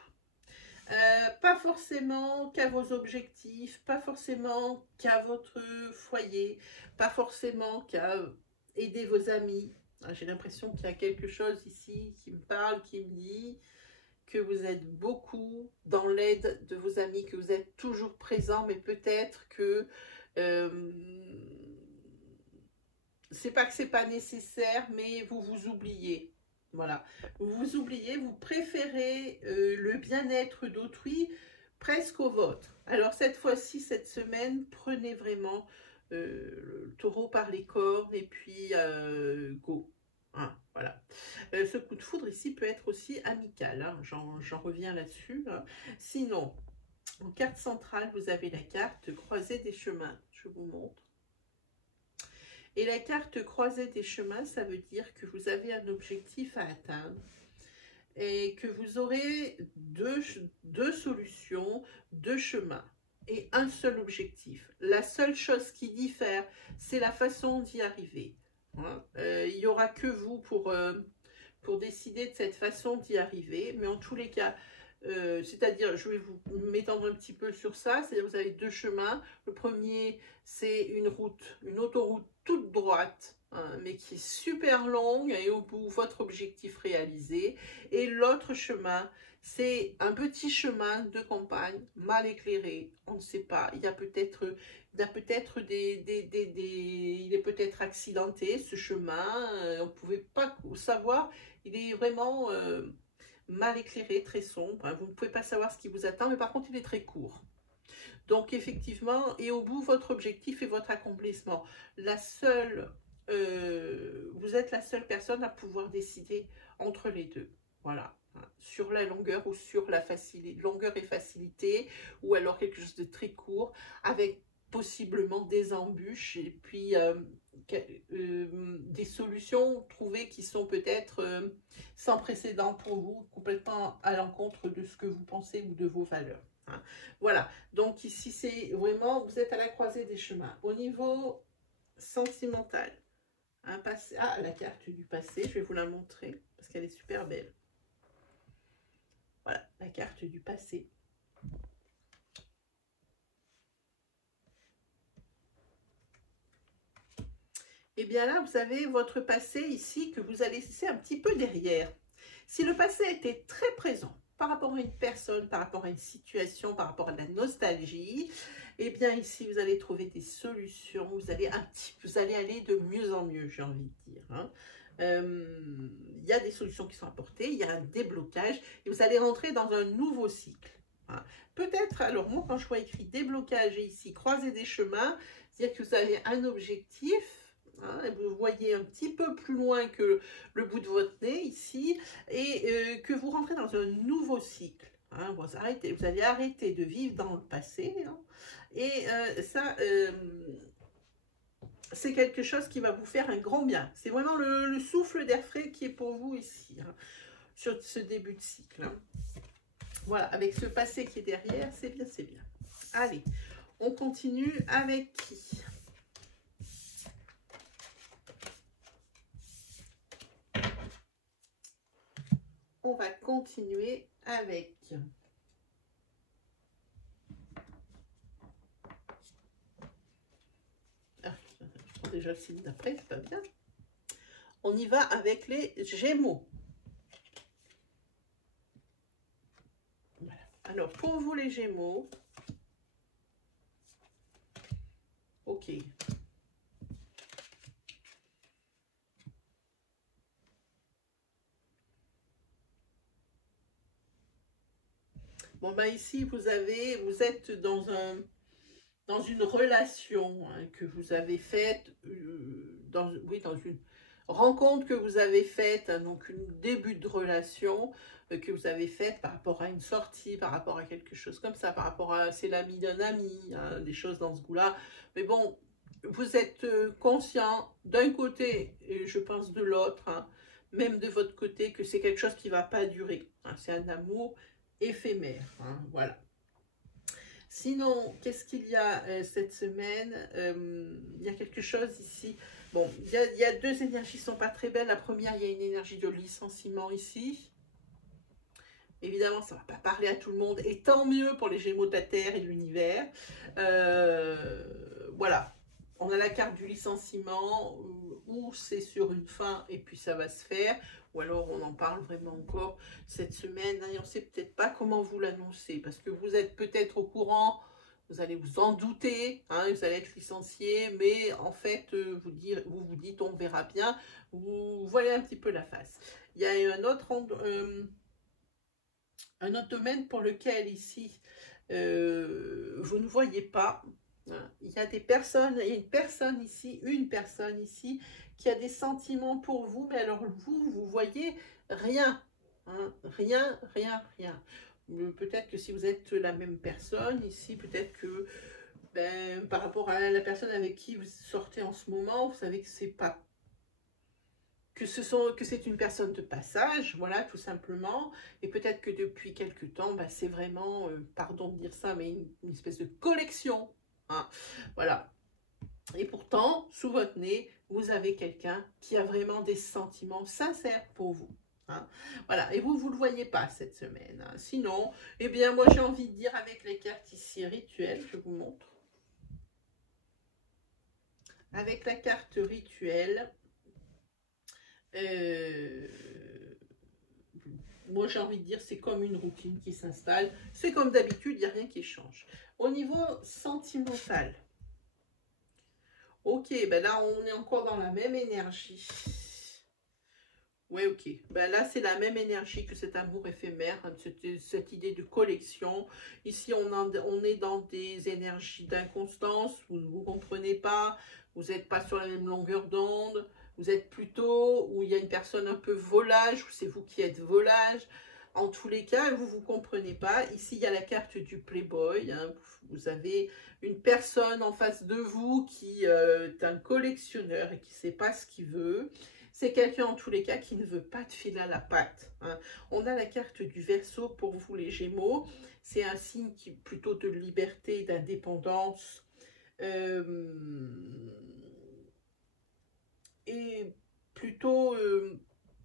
Pas forcément qu'à vos objectifs, pas forcément qu'à votre foyer, pas forcément qu'à aider vos amis. J'ai l'impression qu'il y a quelque chose ici qui me parle, qui me dit que vous êtes beaucoup dans l'aide de vos amis, que vous êtes toujours présent, mais peut-être que c'est pas que c'est pas nécessaire, mais vous vous oubliez. Voilà, vous vous oubliez, vous préférez le bien-être d'autrui presque au vôtre. Alors cette fois-ci, cette semaine, prenez vraiment le taureau par les cornes et puis go. Hein, voilà. Ce coup de foudre ici peut être aussi amical, hein, j'en reviens là-dessus. Hein. Sinon, en carte centrale, vous avez la carte croisée des chemins. Je vous montre. Et la carte croisée des chemins, ça veut dire que vous avez un objectif à atteindre et que vous aurez deux solutions, deux chemins et un seul objectif. La seule chose qui diffère, c'est la façon d'y arriver. Hein. Il n'y aura que vous pour décider de cette façon d'y arriver, mais en tous les cas, c'est-à-dire, je vais vous m'étendre un petit peu sur ça, c'est-à-dire vous avez deux chemins. Le premier, c'est une autoroute toute droite, hein, mais qui est super longue et au bout, votre objectif réalisé. Et l'autre chemin, c'est un petit chemin de campagne, mal éclairé, on ne sait pas, il est peut-être accidenté ce chemin, on ne pouvait pas savoir, il est vraiment mal éclairé, très sombre, hein, vous ne pouvez pas savoir ce qui vous attend, mais par contre il est très court. Donc effectivement, et au bout, votre objectif et votre accomplissement. Vous êtes la seule personne à pouvoir décider entre les deux. Voilà, sur la longueur ou sur la facilité, longueur et facilité, ou alors quelque chose de très court, avec possiblement des embûches et puis des solutions trouvées qui sont peut-être sans précédent pour vous, complètement à l'encontre de ce que vous pensez ou de vos valeurs. Hein. Voilà, donc ici c'est vraiment, vous êtes à la croisée des chemins. Au niveau sentimental, un passé, la carte du passé, je vais vous la montrer parce qu'elle est super belle. Voilà, la carte du passé. Et bien là, vous avez votre passé ici que vous allez laisser un petit peu derrière. Si le passé était très présent par rapport à une personne, par rapport à une situation, par rapport à de la nostalgie, et bien ici, vous allez trouver des solutions, vous allez aller de mieux en mieux, j'ai envie de dire. Hein. Y a des solutions qui sont apportées, il y a un déblocage, et vous allez rentrer dans un nouveau cycle. Hein. Peut-être, alors moi, quand je vois écrit déblocage et ici croiser des chemins, c'est-à-dire que vous avez un objectif, hein, vous voyez un petit peu plus loin que le bout de votre nez ici, et que vous rentrez dans un nouveau cycle. Hein, vous allez arrêter de vivre dans le passé, hein, et ça, c'est quelque chose qui va vous faire un grand bien. C'est vraiment le souffle d'air frais qui est pour vous ici, hein, sur ce début de cycle. Hein. Voilà, avec ce passé qui est derrière, c'est bien, c'est bien. Allez, on continue avec qui ? On va continuer avec... je prends déjà le signe d'après, c'est pas bien. On y va avec les Gémeaux. Voilà. Alors, pour vous les Gémeaux, ok. Bon, ben ici, vous êtes dans une relation, hein, que vous avez faite, dans une rencontre que vous avez faite, hein, donc un début de relation que vous avez faite par rapport à une sortie, par rapport à quelque chose comme ça, par rapport à c'est l'ami d'un ami, hein, des choses dans ce goût-là. Mais bon, vous êtes conscient d'un côté, et je pense de l'autre, hein, même de votre côté, que c'est quelque chose qui ne va pas durer. Hein, c'est un amour éphémère, hein, voilà. Sinon, qu'est-ce qu'il y a cette semaine? Il y a quelque chose ici. Bon, il y a deux énergies qui ne sont pas très belles. La première, il y a une énergie de licenciement ici. Évidemment, ça ne va pas parler à tout le monde. Et tant mieux pour les Gémeaux de la Terre et de l'univers. Voilà. On a la carte du licenciement où c'est sur une fin et puis ça va se faire. Ou alors on en parle vraiment encore cette semaine. Et on ne sait peut-être pas comment vous l'annoncer. Parce que vous êtes peut-être au courant vous allez vous en douter, hein, vous allez être licencié, mais en fait, vous vous dites, on verra bien, vous voyez un petit peu la face. Il y a un autre domaine pour lequel ici, vous ne voyez pas. Hein. Il y a des personnes, il y a une personne ici qui a des sentiments pour vous, mais alors vous voyez rien. Hein, rien, rien, rien. Peut-être que si vous êtes la même personne ici, peut-être que par rapport à la personne avec qui vous sortez en ce moment, vous savez que c'est pas que c'est une personne de passage, voilà, tout simplement, et peut-être que depuis quelque temps, c'est vraiment, pardon de dire ça, mais une espèce de collection, hein, voilà. Et pourtant, sous votre nez, vous avez quelqu'un qui a vraiment des sentiments sincères pour vous. Hein. Voilà, et vous ne le voyez pas cette semaine. Hein. Sinon, eh bien, moi j'ai envie de dire avec les cartes ici rituelles, je vous montre. Avec la carte rituelle, moi j'ai envie de dire c'est comme une routine qui s'installe, c'est comme d'habitude, il n'y a rien qui change. Au niveau sentimental, ok, là on est encore dans la même énergie. Ouais, ok, là c'est la même énergie que cet amour éphémère, hein, cette idée de collection. Ici on est dans des énergies d'inconstance, vous ne vous comprenez pas, vous n'êtes pas sur la même longueur d'onde. Vous êtes plutôt où il y a une personne un peu volage, ou c'est vous qui êtes volage. En tous les cas, vous ne vous comprenez pas. Ici, il y a la carte du Playboy. Hein. Vous avez une personne en face de vous qui est un collectionneur et qui ne sait pas ce qu'il veut. C'est quelqu'un, en tous les cas, qui ne veut pas de fil à la patte. Hein. On a la carte du Verseau pour vous, les Gémeaux. C'est un signe qui plutôt de liberté, d'indépendance. Et plutôt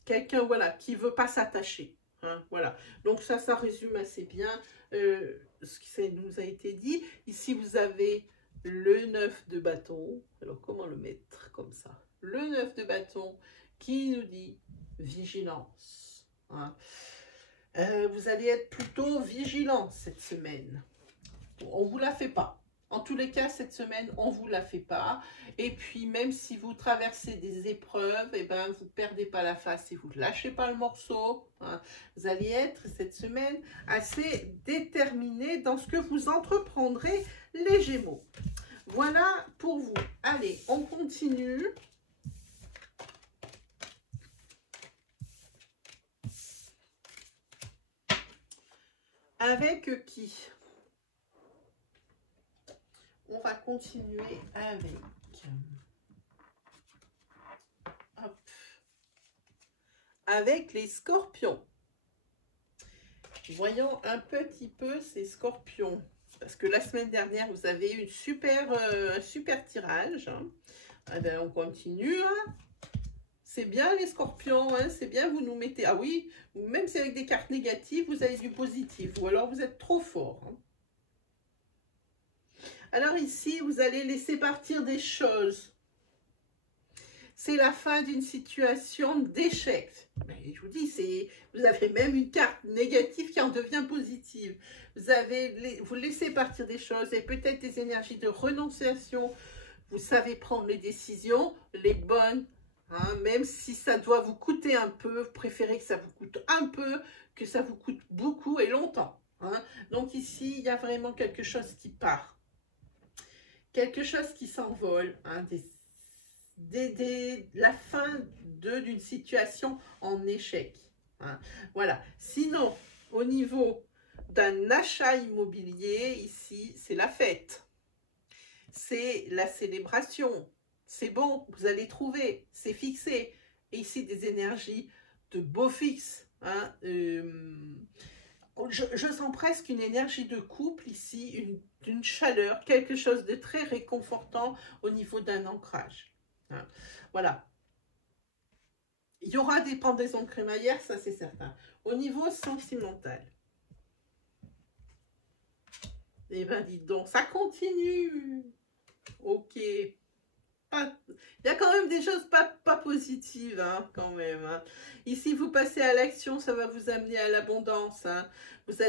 quelqu'un voilà, qui ne veut pas s'attacher. Hein, voilà. Donc ça résume assez bien ce qui nous a été dit. Ici, vous avez le 9 de bâton. Alors, comment le mettre comme ça? Le 9 de bâton qui nous dit vigilance. Hein. Vous allez être plutôt vigilant cette semaine. On ne vous la fait pas. En tous les cas, cette semaine, on ne vous la fait pas. Et puis, même si vous traversez des épreuves, vous ne perdez pas la face et vous ne lâchez pas le morceau. Hein. Vous allez être, cette semaine, assez déterminé dans ce que vous entreprendrez, les Gémeaux. Voilà pour vous. Allez, on continue. Avec qui ? On va continuer avec... Hop. Avec les scorpions. Voyons un petit peu ces scorpions. Parce que la semaine dernière, vous avez eu un super tirage. Hein. On continue. Hein. C'est bien les scorpions. Hein. C'est bien, vous nous mettez... Ah oui, même si avec des cartes négatives, vous avez du positif. Ou alors vous êtes trop fort. Hein. Alors ici, vous allez laisser partir des choses. C'est la fin d'une situation d'échec. Je vous dis, vous avez même une carte négative qui en devient positive. Vous laissez partir des choses et peut-être des énergies de renonciation. Vous savez prendre les décisions, les bonnes, hein, même si ça doit vous coûter un peu. Vous préférez que ça vous coûte un peu que ça vous coûte beaucoup et longtemps. Hein. Donc ici, il y a vraiment quelque chose qui part. Quelque chose qui s'envole, hein, la fin d'une situation en échec. Hein. Voilà. Sinon, au niveau d'un achat immobilier, ici, c'est la fête. C'est la célébration. C'est bon, vous allez trouver, c'est fixé. Et ici, des énergies de beau fixe. Hein, je sens presque une énergie de couple ici, une chaleur, quelque chose de très réconfortant au niveau d'un ancrage. Hein. Voilà. Il y aura des pendaisons crémaillères, ça c'est certain. Au niveau sentimental, eh bien dites donc, ça continue. Ok. il y a quand même des choses pas positives, hein, quand même. Hein. Ici, vous passez à l'action, ça va vous amener à l'abondance. Hein. Vous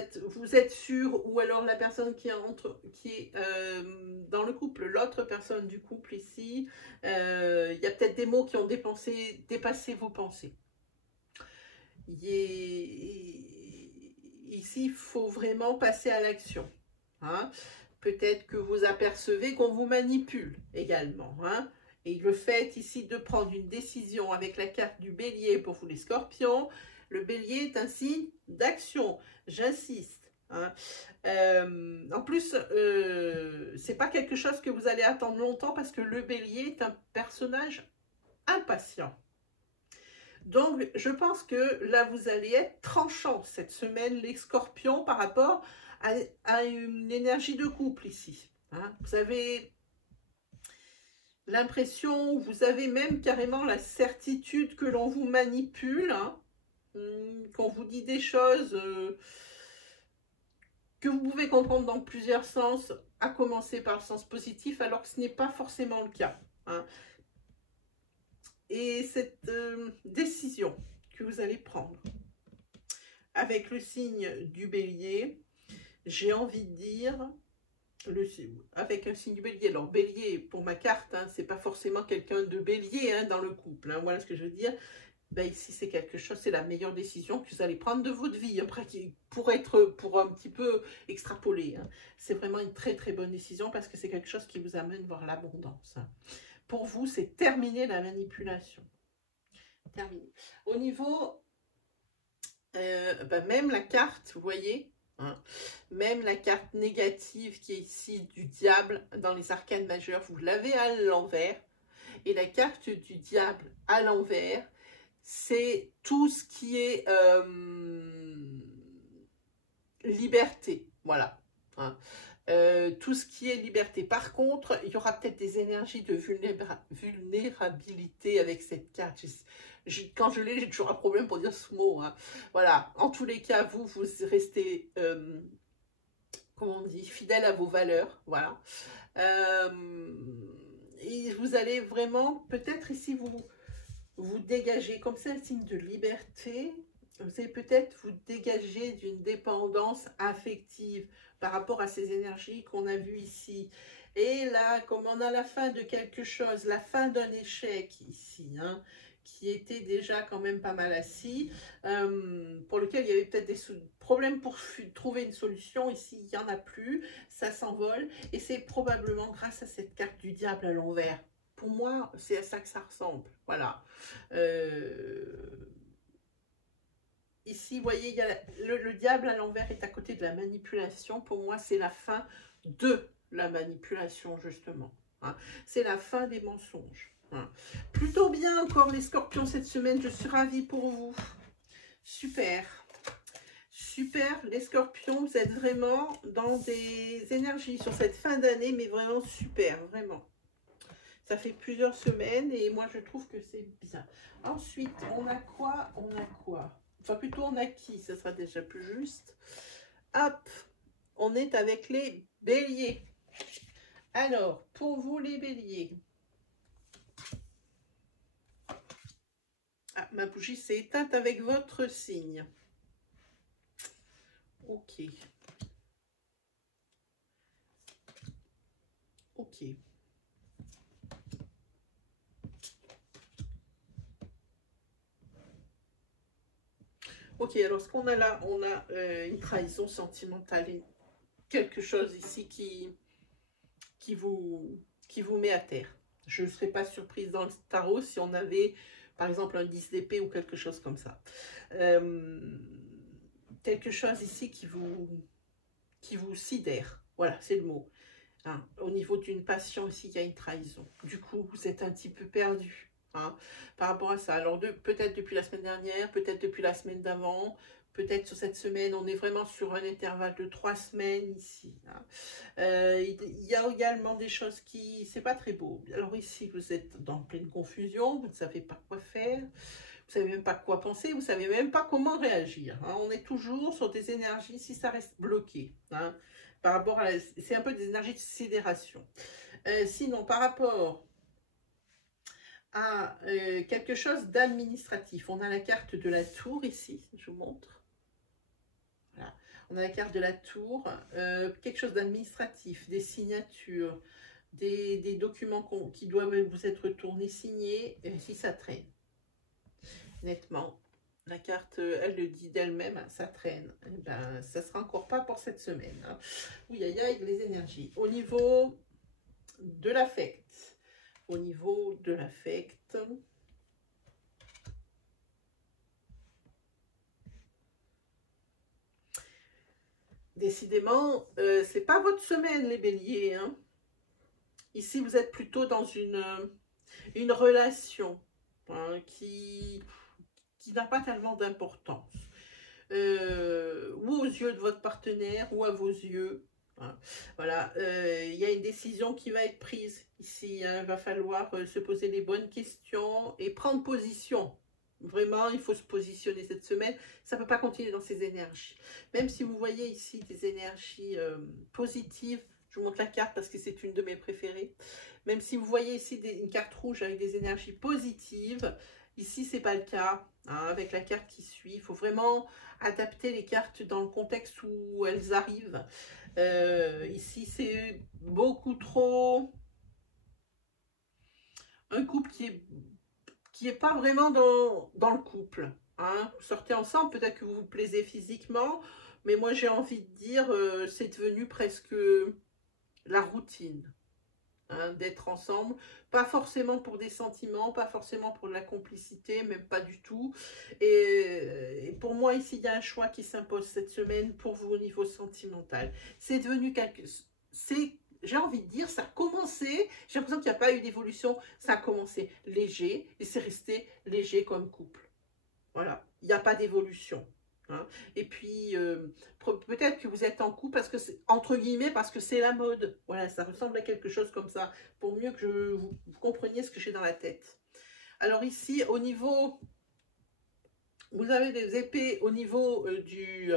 êtes sûr, ou alors la personne qui est dans le couple, l'autre personne du couple ici, il y a peut-être des mots qui ont dépassé vos pensées. Ici, il faut vraiment passer à l'action. Hein. Peut-être que vous apercevez qu'on vous manipule également. Hein. Et le fait ici de prendre une décision avec la carte du bélier pour vous les scorpions, le bélier est un signe d'action. J'insiste. Hein. En plus, c'est pas quelque chose que vous allez attendre longtemps parce que le bélier est un personnage impatient. Donc, je pense que là, vous allez être tranchant cette semaine, les scorpions, par rapport à une énergie de couple ici. Hein. Vous avez l'impression, vous avez même carrément la certitude que l'on vous manipule, hein, qu'on vous dit des choses que vous pouvez comprendre dans plusieurs sens, à commencer par le sens positif, alors que ce n'est pas forcément le cas. Hein. Et cette décision que vous allez prendre avec le signe du bélier, j'ai envie de dire, avec un signe du bélier, alors bélier pour ma carte, hein, c'est pas forcément quelqu'un de bélier hein, dans le couple, hein, voilà ce que je veux dire. Ben ici c'est quelque chose, c'est la meilleure décision que vous allez prendre de votre vie, après pour un petit peu extrapoler. Hein. C'est vraiment une très très bonne décision parce que c'est quelque chose qui vous amène vers l'abondance. Hein. Pour vous, c'est terminer la manipulation. Terminé. Au niveau, même la carte, vous voyez, hein, même la carte négative qui est ici du diable dans les arcanes majeures, vous l'avez à l'envers. Et la carte du diable à l'envers, c'est tout ce qui est liberté. Voilà. Hein. Tout ce qui est liberté. Par contre, il y aura peut-être des énergies de vulnérabilité avec cette carte. Quand je l'ai, j'ai toujours un problème pour dire ce mot. Hein. Voilà. En tous les cas, vous restez, comment on dit, fidèle à vos valeurs. Voilà. Et vous allez vraiment, peut-être ici, vous dégager, comme c'est un signe de liberté, vous allez peut-être vous dégager d'une dépendance affective par rapport à ces énergies qu'on a vues ici. Et là, comme on a la fin de quelque chose, la fin d'un échec ici, hein, qui était déjà quand même pas mal assis, pour lequel il y avait peut-être des problèmes pour trouver une solution. Ici, il n'y en a plus, ça s'envole. Et c'est probablement grâce à cette carte du diable à l'envers. Pour moi, c'est à ça que ça ressemble. Voilà. Ici, vous voyez, il y a le diable à l'envers est à côté de la manipulation. Pour moi, c'est la fin de la manipulation, justement. Hein. C'est la fin des mensonges. Hein. Plutôt bien encore les scorpions cette semaine. Je suis ravie pour vous. Super. Super, les scorpions, vous êtes vraiment dans des énergies sur cette fin d'année, mais vraiment super, vraiment. Ça fait plusieurs semaines et moi, je trouve que c'est bien. Ensuite, on a quoi? On a quoi? Enfin, plutôt, on a qui? Ça sera déjà plus juste. Hop, on est avec les béliers. Alors, pour vous, les béliers. Ah, ma bougie s'est éteinte avec votre signe. Ok. Ok. Ok, alors ce qu'on a là, on a une trahison sentimentale, quelque chose ici qui vous met à terre. Je ne serais pas surprise dans le tarot si on avait, par exemple, un 10 d'épée ou quelque chose comme ça. Quelque chose ici qui vous sidère. Voilà, c'est le mot. Hein, au niveau d'une passion, ici, il y a une trahison. Du coup, vous êtes un petit peu perdu. Hein, par rapport à ça. Alors, peut-être depuis la semaine dernière, peut-être depuis la semaine d'avant, peut-être sur cette semaine, on est vraiment sur un intervalle de 3 semaines ici. Hein. Il y a également des choses qui... c'est pas très beau. Alors ici, vous êtes dans pleine confusion, vous ne savez pas quoi faire, vous ne savez même pas quoi penser, vous ne savez même pas comment réagir. Hein. On est toujours sur des énergies, si ça reste bloqué. Hein, par rapport à... c'est un peu des énergies de sidération. Sinon, par rapport à quelque chose d'administratif. On a la carte de la tour ici, je vous montre. Voilà. On a la carte de la tour, quelque chose d'administratif, des signatures, des documents qui doivent vous être retournés, signés, si ça traîne. Nettement, la carte, elle le dit d'elle-même, ça traîne. Eh ben, ça ne sera encore pas pour cette semaine. Hein. Oui, aïe, aïe, les énergies. Au niveau de l'affect, décidément, c'est pas votre semaine, les béliers. Hein. Ici, vous êtes plutôt dans une relation hein, qui n'a pas tellement d'importance. Ou aux yeux de votre partenaire, ou à vos yeux. Hein. Voilà, il y a une décision qui va être prise ici. Il va falloir se poser les bonnes questions et prendre position. Vraiment, il faut se positionner cette semaine. Ça ne peut pas continuer dans ces énergies. Même si vous voyez ici des énergies positives, je vous montre la carte parce que c'est une de mes préférées. Même si vous voyez ici une carte rouge avec des énergies positives, ici, ce n'est pas le cas. Hein, avec la carte qui suit, il faut vraiment adapter les cartes dans le contexte où elles arrivent. Ici, c'est beaucoup trop un couple qui est pas vraiment dans le couple. Hein. Vous sortez ensemble, peut-être que vous vous plaisez physiquement, mais moi j'ai envie de dire, c'est devenu presque la routine. Hein, d'être ensemble, pas forcément pour des sentiments, pas forcément pour de la complicité, même pas du tout. Et pour moi, ici, il y a un choix qui s'impose cette semaine pour vous au niveau sentimental. C'est devenu j'ai envie de dire, ça a commencé, j'ai l'impression qu'il n'y a pas eu d'évolution, ça a commencé léger et c'est resté léger comme couple. Voilà, il n'y a pas d'évolution. Hein. Et puis, peut-être que vous êtes en couple parce que c'est, entre guillemets, parce que c'est la mode. Voilà, ça ressemble à quelque chose comme ça, pour mieux que vous compreniez ce que j'ai dans la tête. Alors ici, au niveau, vous avez des épées au niveau du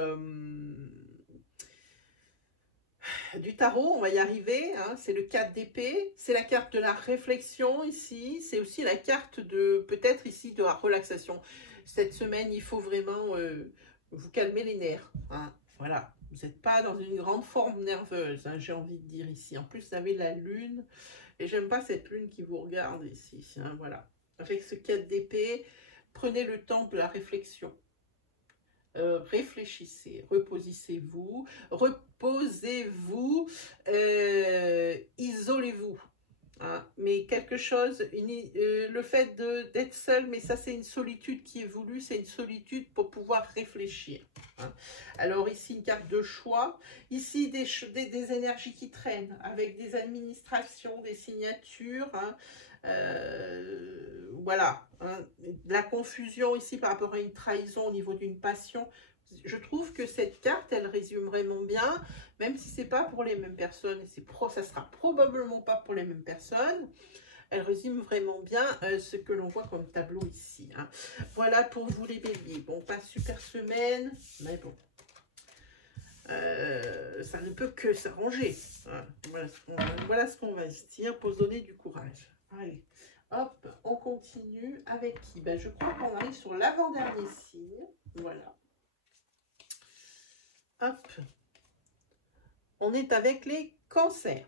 tarot, on va y arriver, hein, c'est le 4 d'épée, c'est la carte de la réflexion ici, c'est aussi la carte de, peut-être ici, de la relaxation. Cette semaine, il faut vraiment vous calmer les nerfs, hein, voilà, vous n'êtes pas dans une grande forme nerveuse, hein, j'ai envie de dire ici. En plus, vous avez la lune, et j'aime pas cette lune qui vous regarde ici, hein, voilà. Avec ce 4 d'épée, prenez le temps de la réflexion. Réfléchissez, reposez-vous, isolez-vous. Hein. Mais quelque chose, le fait d'être seul, mais ça c'est une solitude qui est voulue, c'est une solitude pour pouvoir réfléchir. Hein. Alors ici une carte de choix, ici des énergies qui traînent avec des administrations, des signatures. Hein. Voilà, hein, la confusion ici par rapport à une trahison au niveau d'une passion. Je trouve que cette carte, elle résume vraiment bien, même si ce n'est pas pour les mêmes personnes, ça sera probablement pas pour les mêmes personnes. Elle résume vraiment bien ce que l'on voit comme tableau ici. Hein. Voilà pour vous les béliers. Bon, pas super semaine, mais bon. Ça ne peut que s'arranger. Hein. Voilà ce qu'on va se dire pour se donner du courage. Allez. Hop, on continue avec qui? Ben, je crois qu'on arrive sur l'avant-dernier signe. Voilà. Hop. On est avec les cancers.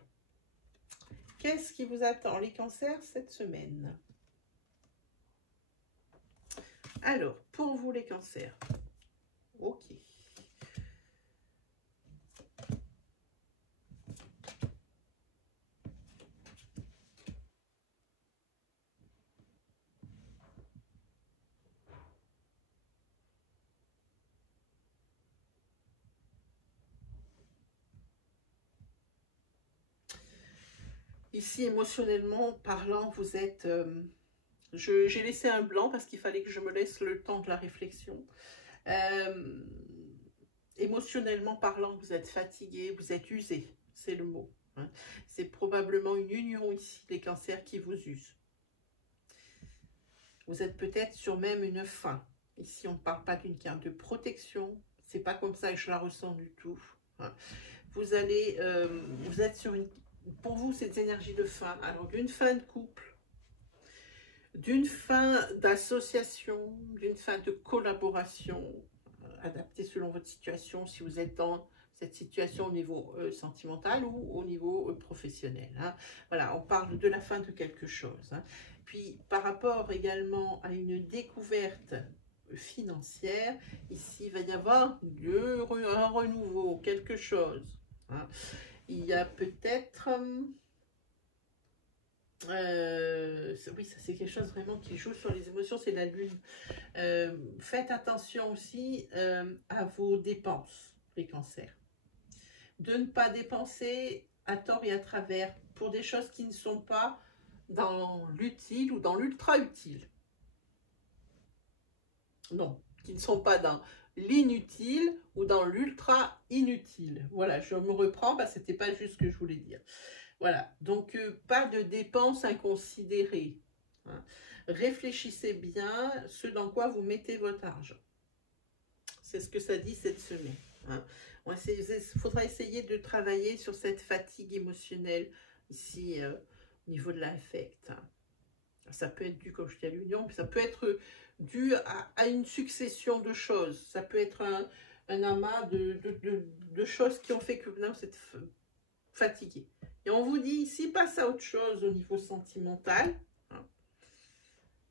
Qu'est-ce qui vous attend, les cancers, cette semaine? Alors, pour vous, les cancers. Ok. Ici, émotionnellement parlant, vous êtes... j'ai laissé un blanc parce qu'il fallait que je me laisse le temps de la réflexion. Émotionnellement parlant, vous êtes fatigué, vous êtes usé, c'est le mot. Hein. C'est probablement une union ici, les cancers qui vous usent. Vous êtes peut-être sur même une fin. Ici, on ne parle pas d'une carte de protection. C'est pas comme ça que je la ressens du tout. Hein. Vous êtes sur une... Pour vous, cette énergie de fin. Alors, d'une fin de couple, d'une fin d'association, d'une fin de collaboration, adaptée selon votre situation, si vous êtes dans cette situation au niveau sentimental ou au niveau professionnel. Hein. Voilà, on parle de la fin de quelque chose. Hein. Puis, par rapport également à une découverte financière, ici, il va y avoir un renouveau, quelque chose. Hein. Il y a peut-être... oui, ça c'est quelque chose vraiment qui joue sur les émotions, c'est la lune. Faites attention aussi à vos dépenses, les cancers. De ne pas dépenser à tort et à travers pour des choses qui ne sont pas dans l'utile ou dans l'ultra utile. Non, qui ne sont pas dans l'inutile ou dans l'ultra inutile. Voilà, je me reprends, parce que c'était pas juste ce que je voulais dire. Voilà, donc pas de dépenses inconsidérées. Hein. Réfléchissez bien ce dans quoi vous mettez votre argent. C'est ce que ça dit cette semaine. Hein. Il faudra essayer de travailler sur cette fatigue émotionnelle ici au niveau de l'affect. Hein. Ça peut être dû, comme je dis, à l'union, mais ça peut être dû à une succession de choses. Ça peut être un amas de choses qui ont fait que vous êtes fatigué. Et on vous dit ici, passe à autre chose au niveau sentimental. Hein,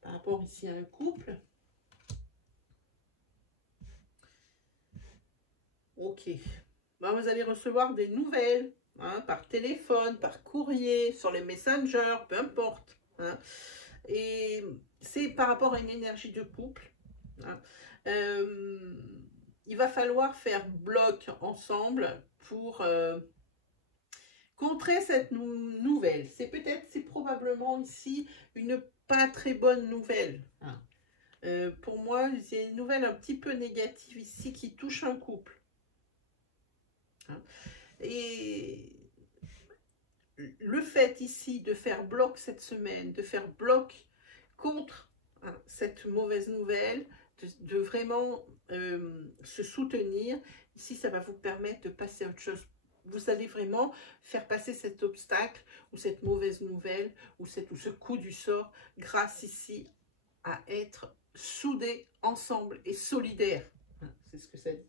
par rapport ici à un couple. Ok. Ben, vous allez recevoir des nouvelles. Hein, par téléphone, par courrier, sur les messengers, peu importe. Hein. Et c'est par rapport à une énergie de couple. Hein. Il va falloir faire bloc ensemble pour contrer cette nouvelle. C'est probablement ici une pas très bonne nouvelle. Hein. Pour moi, c'est une nouvelle un petit peu négative ici qui touche un couple. Hein. Et le fait ici de faire bloc cette semaine, de faire bloc contre cette mauvaise nouvelle, de vraiment se soutenir, ici ça va vous permettre de passer à autre chose. Vous allez vraiment faire passer cet obstacle ou cette mauvaise nouvelle ou ce coup du sort grâce ici à être soudés ensemble et solidaires. C'est ce que ça dit.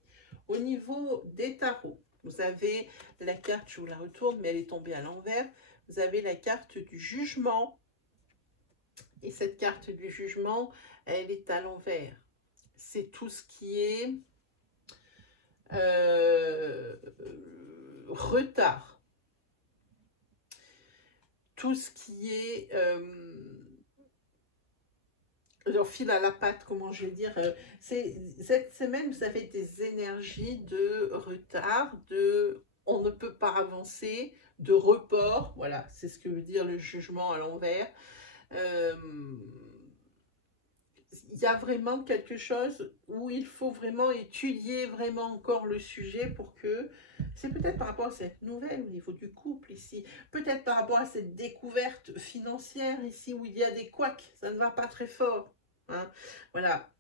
Au niveau des tarots, vous avez la carte, je vous la retourne, mais elle est tombée à l'envers. Vous avez la carte du jugement. Et cette carte du jugement, elle est à l'envers. C'est tout ce qui est retard. Tout ce qui est fil à la patte, comment je vais dire. Cette semaine, vous avez des énergies de retard, on ne peut pas avancer, de report. Voilà, c'est ce que veut dire le jugement à l'envers. Il y a vraiment quelque chose où il faut vraiment étudier vraiment encore le sujet pour que, c'est peut-être par rapport à cette nouvelle au niveau du couple ici, peut-être par rapport à cette découverte financière ici où il y a des couacs, ça ne va pas très fort. Hein. Voilà.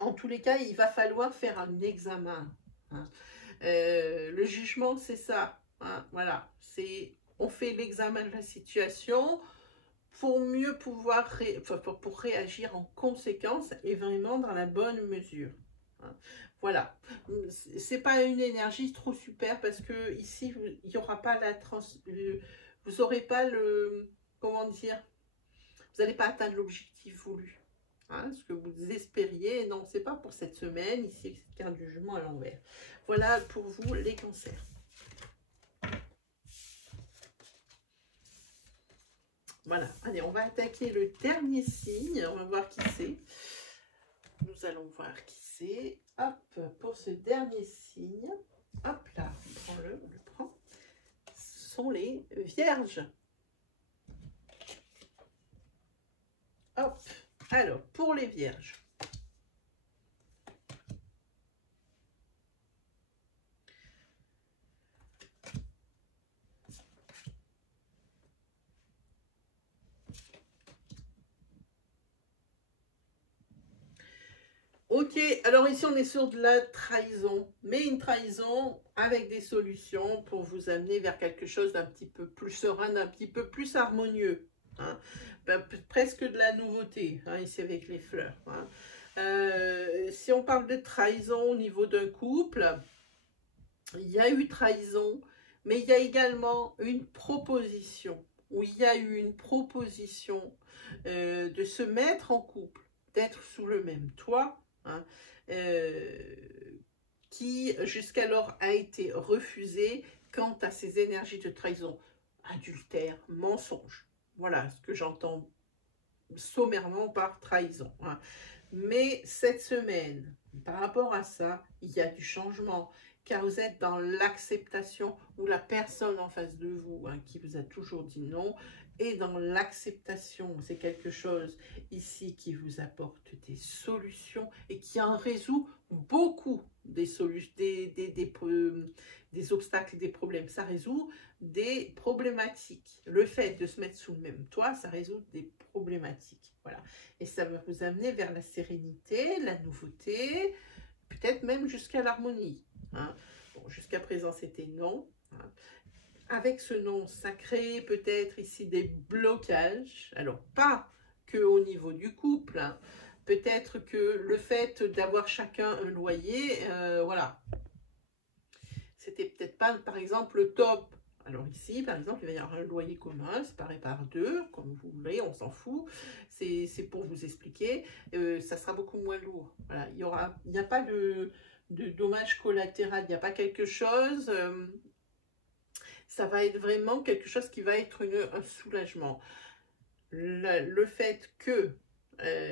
En tous les cas, il va falloir faire un examen. Hein. Le jugement, c'est ça. Hein. Voilà. On fait l'examen de la situation pour mieux pouvoir pour réagir en conséquence et vraiment dans la bonne mesure. Hein. Voilà, c'est pas une énergie trop super parce que ici il n'y aura pas vous n'aurez pas le, comment dire, vous n'allez pas atteindre l'objectif voulu. Hein, ce que vous espériez, non, c'est pas pour cette semaine, ici cette carte du jugement à l'envers. Voilà pour vous les cancers. Voilà, allez, on va attaquer le dernier signe, on va voir qui c'est. Nous allons voir qui c'est. Hop, pour ce dernier signe, hop là, on le prend. Ce sont les vierges. Hop, alors, pour les vierges. Ok, alors ici on est sur de la trahison, mais une trahison avec des solutions pour vous amener vers quelque chose d'un petit peu plus serein, d'un petit peu plus harmonieux. hein. Ben, presque de la nouveauté, hein, ici avec les fleurs. Hein. Si on parle de trahison au niveau d'un couple, il y a eu trahison, mais il y a également une proposition, où il y a eu une proposition de se mettre en couple, d'être sous le même toit, hein, qui jusqu'alors a été refusée quant à ces énergies de trahison, adultère, mensonge. Voilà ce que j'entends sommairement par trahison. Hein. Mais cette semaine, par rapport à ça, il y a du changement, car vous êtes dans l'acceptation où la personne en face de vous, hein, qui vous a toujours dit non, est dans l'acceptation. C'est quelque chose ici qui vous apporte des solutions et qui en résout beaucoup des solutions, des obstacles, des problèmes. Ça résout des problématiques. Le fait de se mettre sous le même toit, ça résout des problématiques. Voilà. Et ça va vous amener vers la sérénité, la nouveauté, peut-être même jusqu'à l'harmonie. Hein. Bon, jusqu'à présent, c'était non. Hein. Avec ce non, ça crée peut-être ici des blocages. Alors, pas que au niveau du couple. Hein. Peut-être que le fait d'avoir chacun un loyer, voilà. C'était peut-être pas, par exemple, le top. Alors ici, par exemple, il va y avoir un loyer commun, séparé par deux, comme vous voulez, on s'en fout. C'est pour vous expliquer. Ça sera beaucoup moins lourd. Voilà, il n'y a pas de dommage collatéral, il n'y a pas quelque chose. Ça va être vraiment quelque chose qui va être un soulagement. Le fait que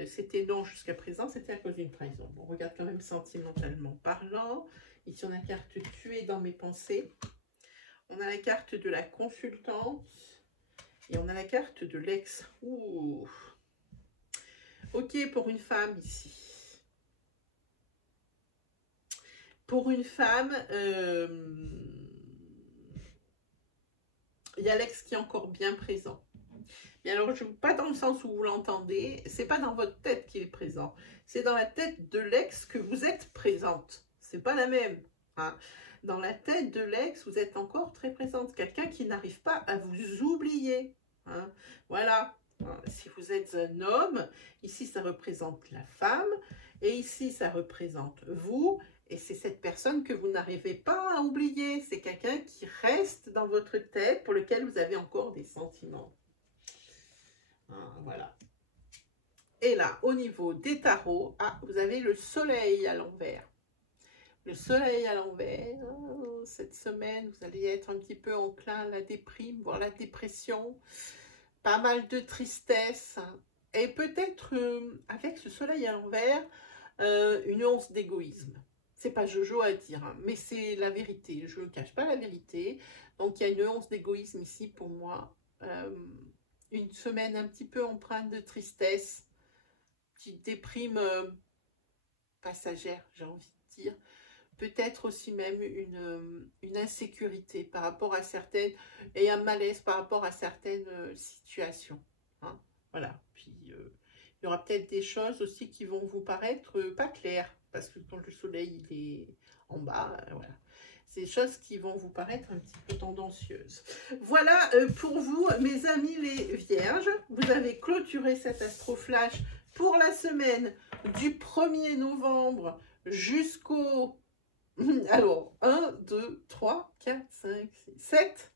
c'était non jusqu'à présent, c'était à cause d'une trahison. On regarde quand même sentimentalement parlant. Ici, on a la carte tuée dans mes pensées. On a la carte de la consultante. Et on a la carte de l'ex. Ouh. Ok, pour une femme ici. Pour une femme, il y a l'ex qui est encore bien présent. Et alors, je pas dans le sens où vous l'entendez, c'est pas dans votre tête qu'il est présent. C'est dans la tête de l'ex que vous êtes présente. C'est pas la même. Hein. Dans la tête de l'ex, vous êtes encore très présente. Quelqu'un qui n'arrive pas à vous oublier. Hein. Voilà. Si vous êtes un homme, ici ça représente la femme, et ici ça représente vous, et c'est cette personne que vous n'arrivez pas à oublier. C'est quelqu'un qui reste dans votre tête, pour lequel vous avez encore des sentiments. Voilà. Et là, au niveau des tarots, vous avez le soleil à l'envers. Le soleil à l'envers, cette semaine, vous allez être un petit peu enclin à la déprime, voire la dépression. Pas mal de tristesse. Et peut-être, avec ce soleil à l'envers, une once d'égoïsme. C'est pas Jojo à dire, hein, mais c'est la vérité. Je ne cache pas la vérité. Donc, il y a une once d'égoïsme ici pour moi. Une semaine un petit peu empreinte de tristesse, petite déprime passagère, j'ai envie de dire. Peut-être aussi même une insécurité par rapport à certaines, et un malaise par rapport à certaines situations. Hein. Voilà. Puis, il y aura peut-être des choses aussi qui vont vous paraître pas claires, parce que quand le soleil il est en bas, voilà. C'est des choses qui vont vous paraître un petit peu tendancieuses. Voilà pour vous, mes amis les vierges. Vous avez clôturé cet astroflash pour la semaine du 1er novembre jusqu'au... Alors, 1, 2, 3, 4, 5, 6, 7.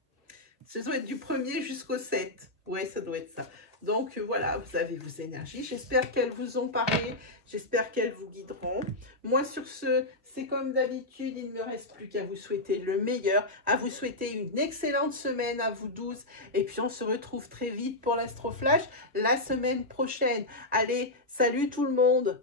Ça doit être du 1er jusqu'au 7. Ouais, ça doit être ça. Donc voilà, vous avez vos énergies. J'espère qu'elles vous ont parlé. J'espère qu'elles vous guideront. Moi, sur ce, c'est comme d'habitude, il ne me reste plus qu'à vous souhaiter le meilleur, à vous souhaiter une excellente semaine à vous 12. Et puis, on se retrouve très vite pour l'Astroflash la semaine prochaine. Allez, salut tout le monde!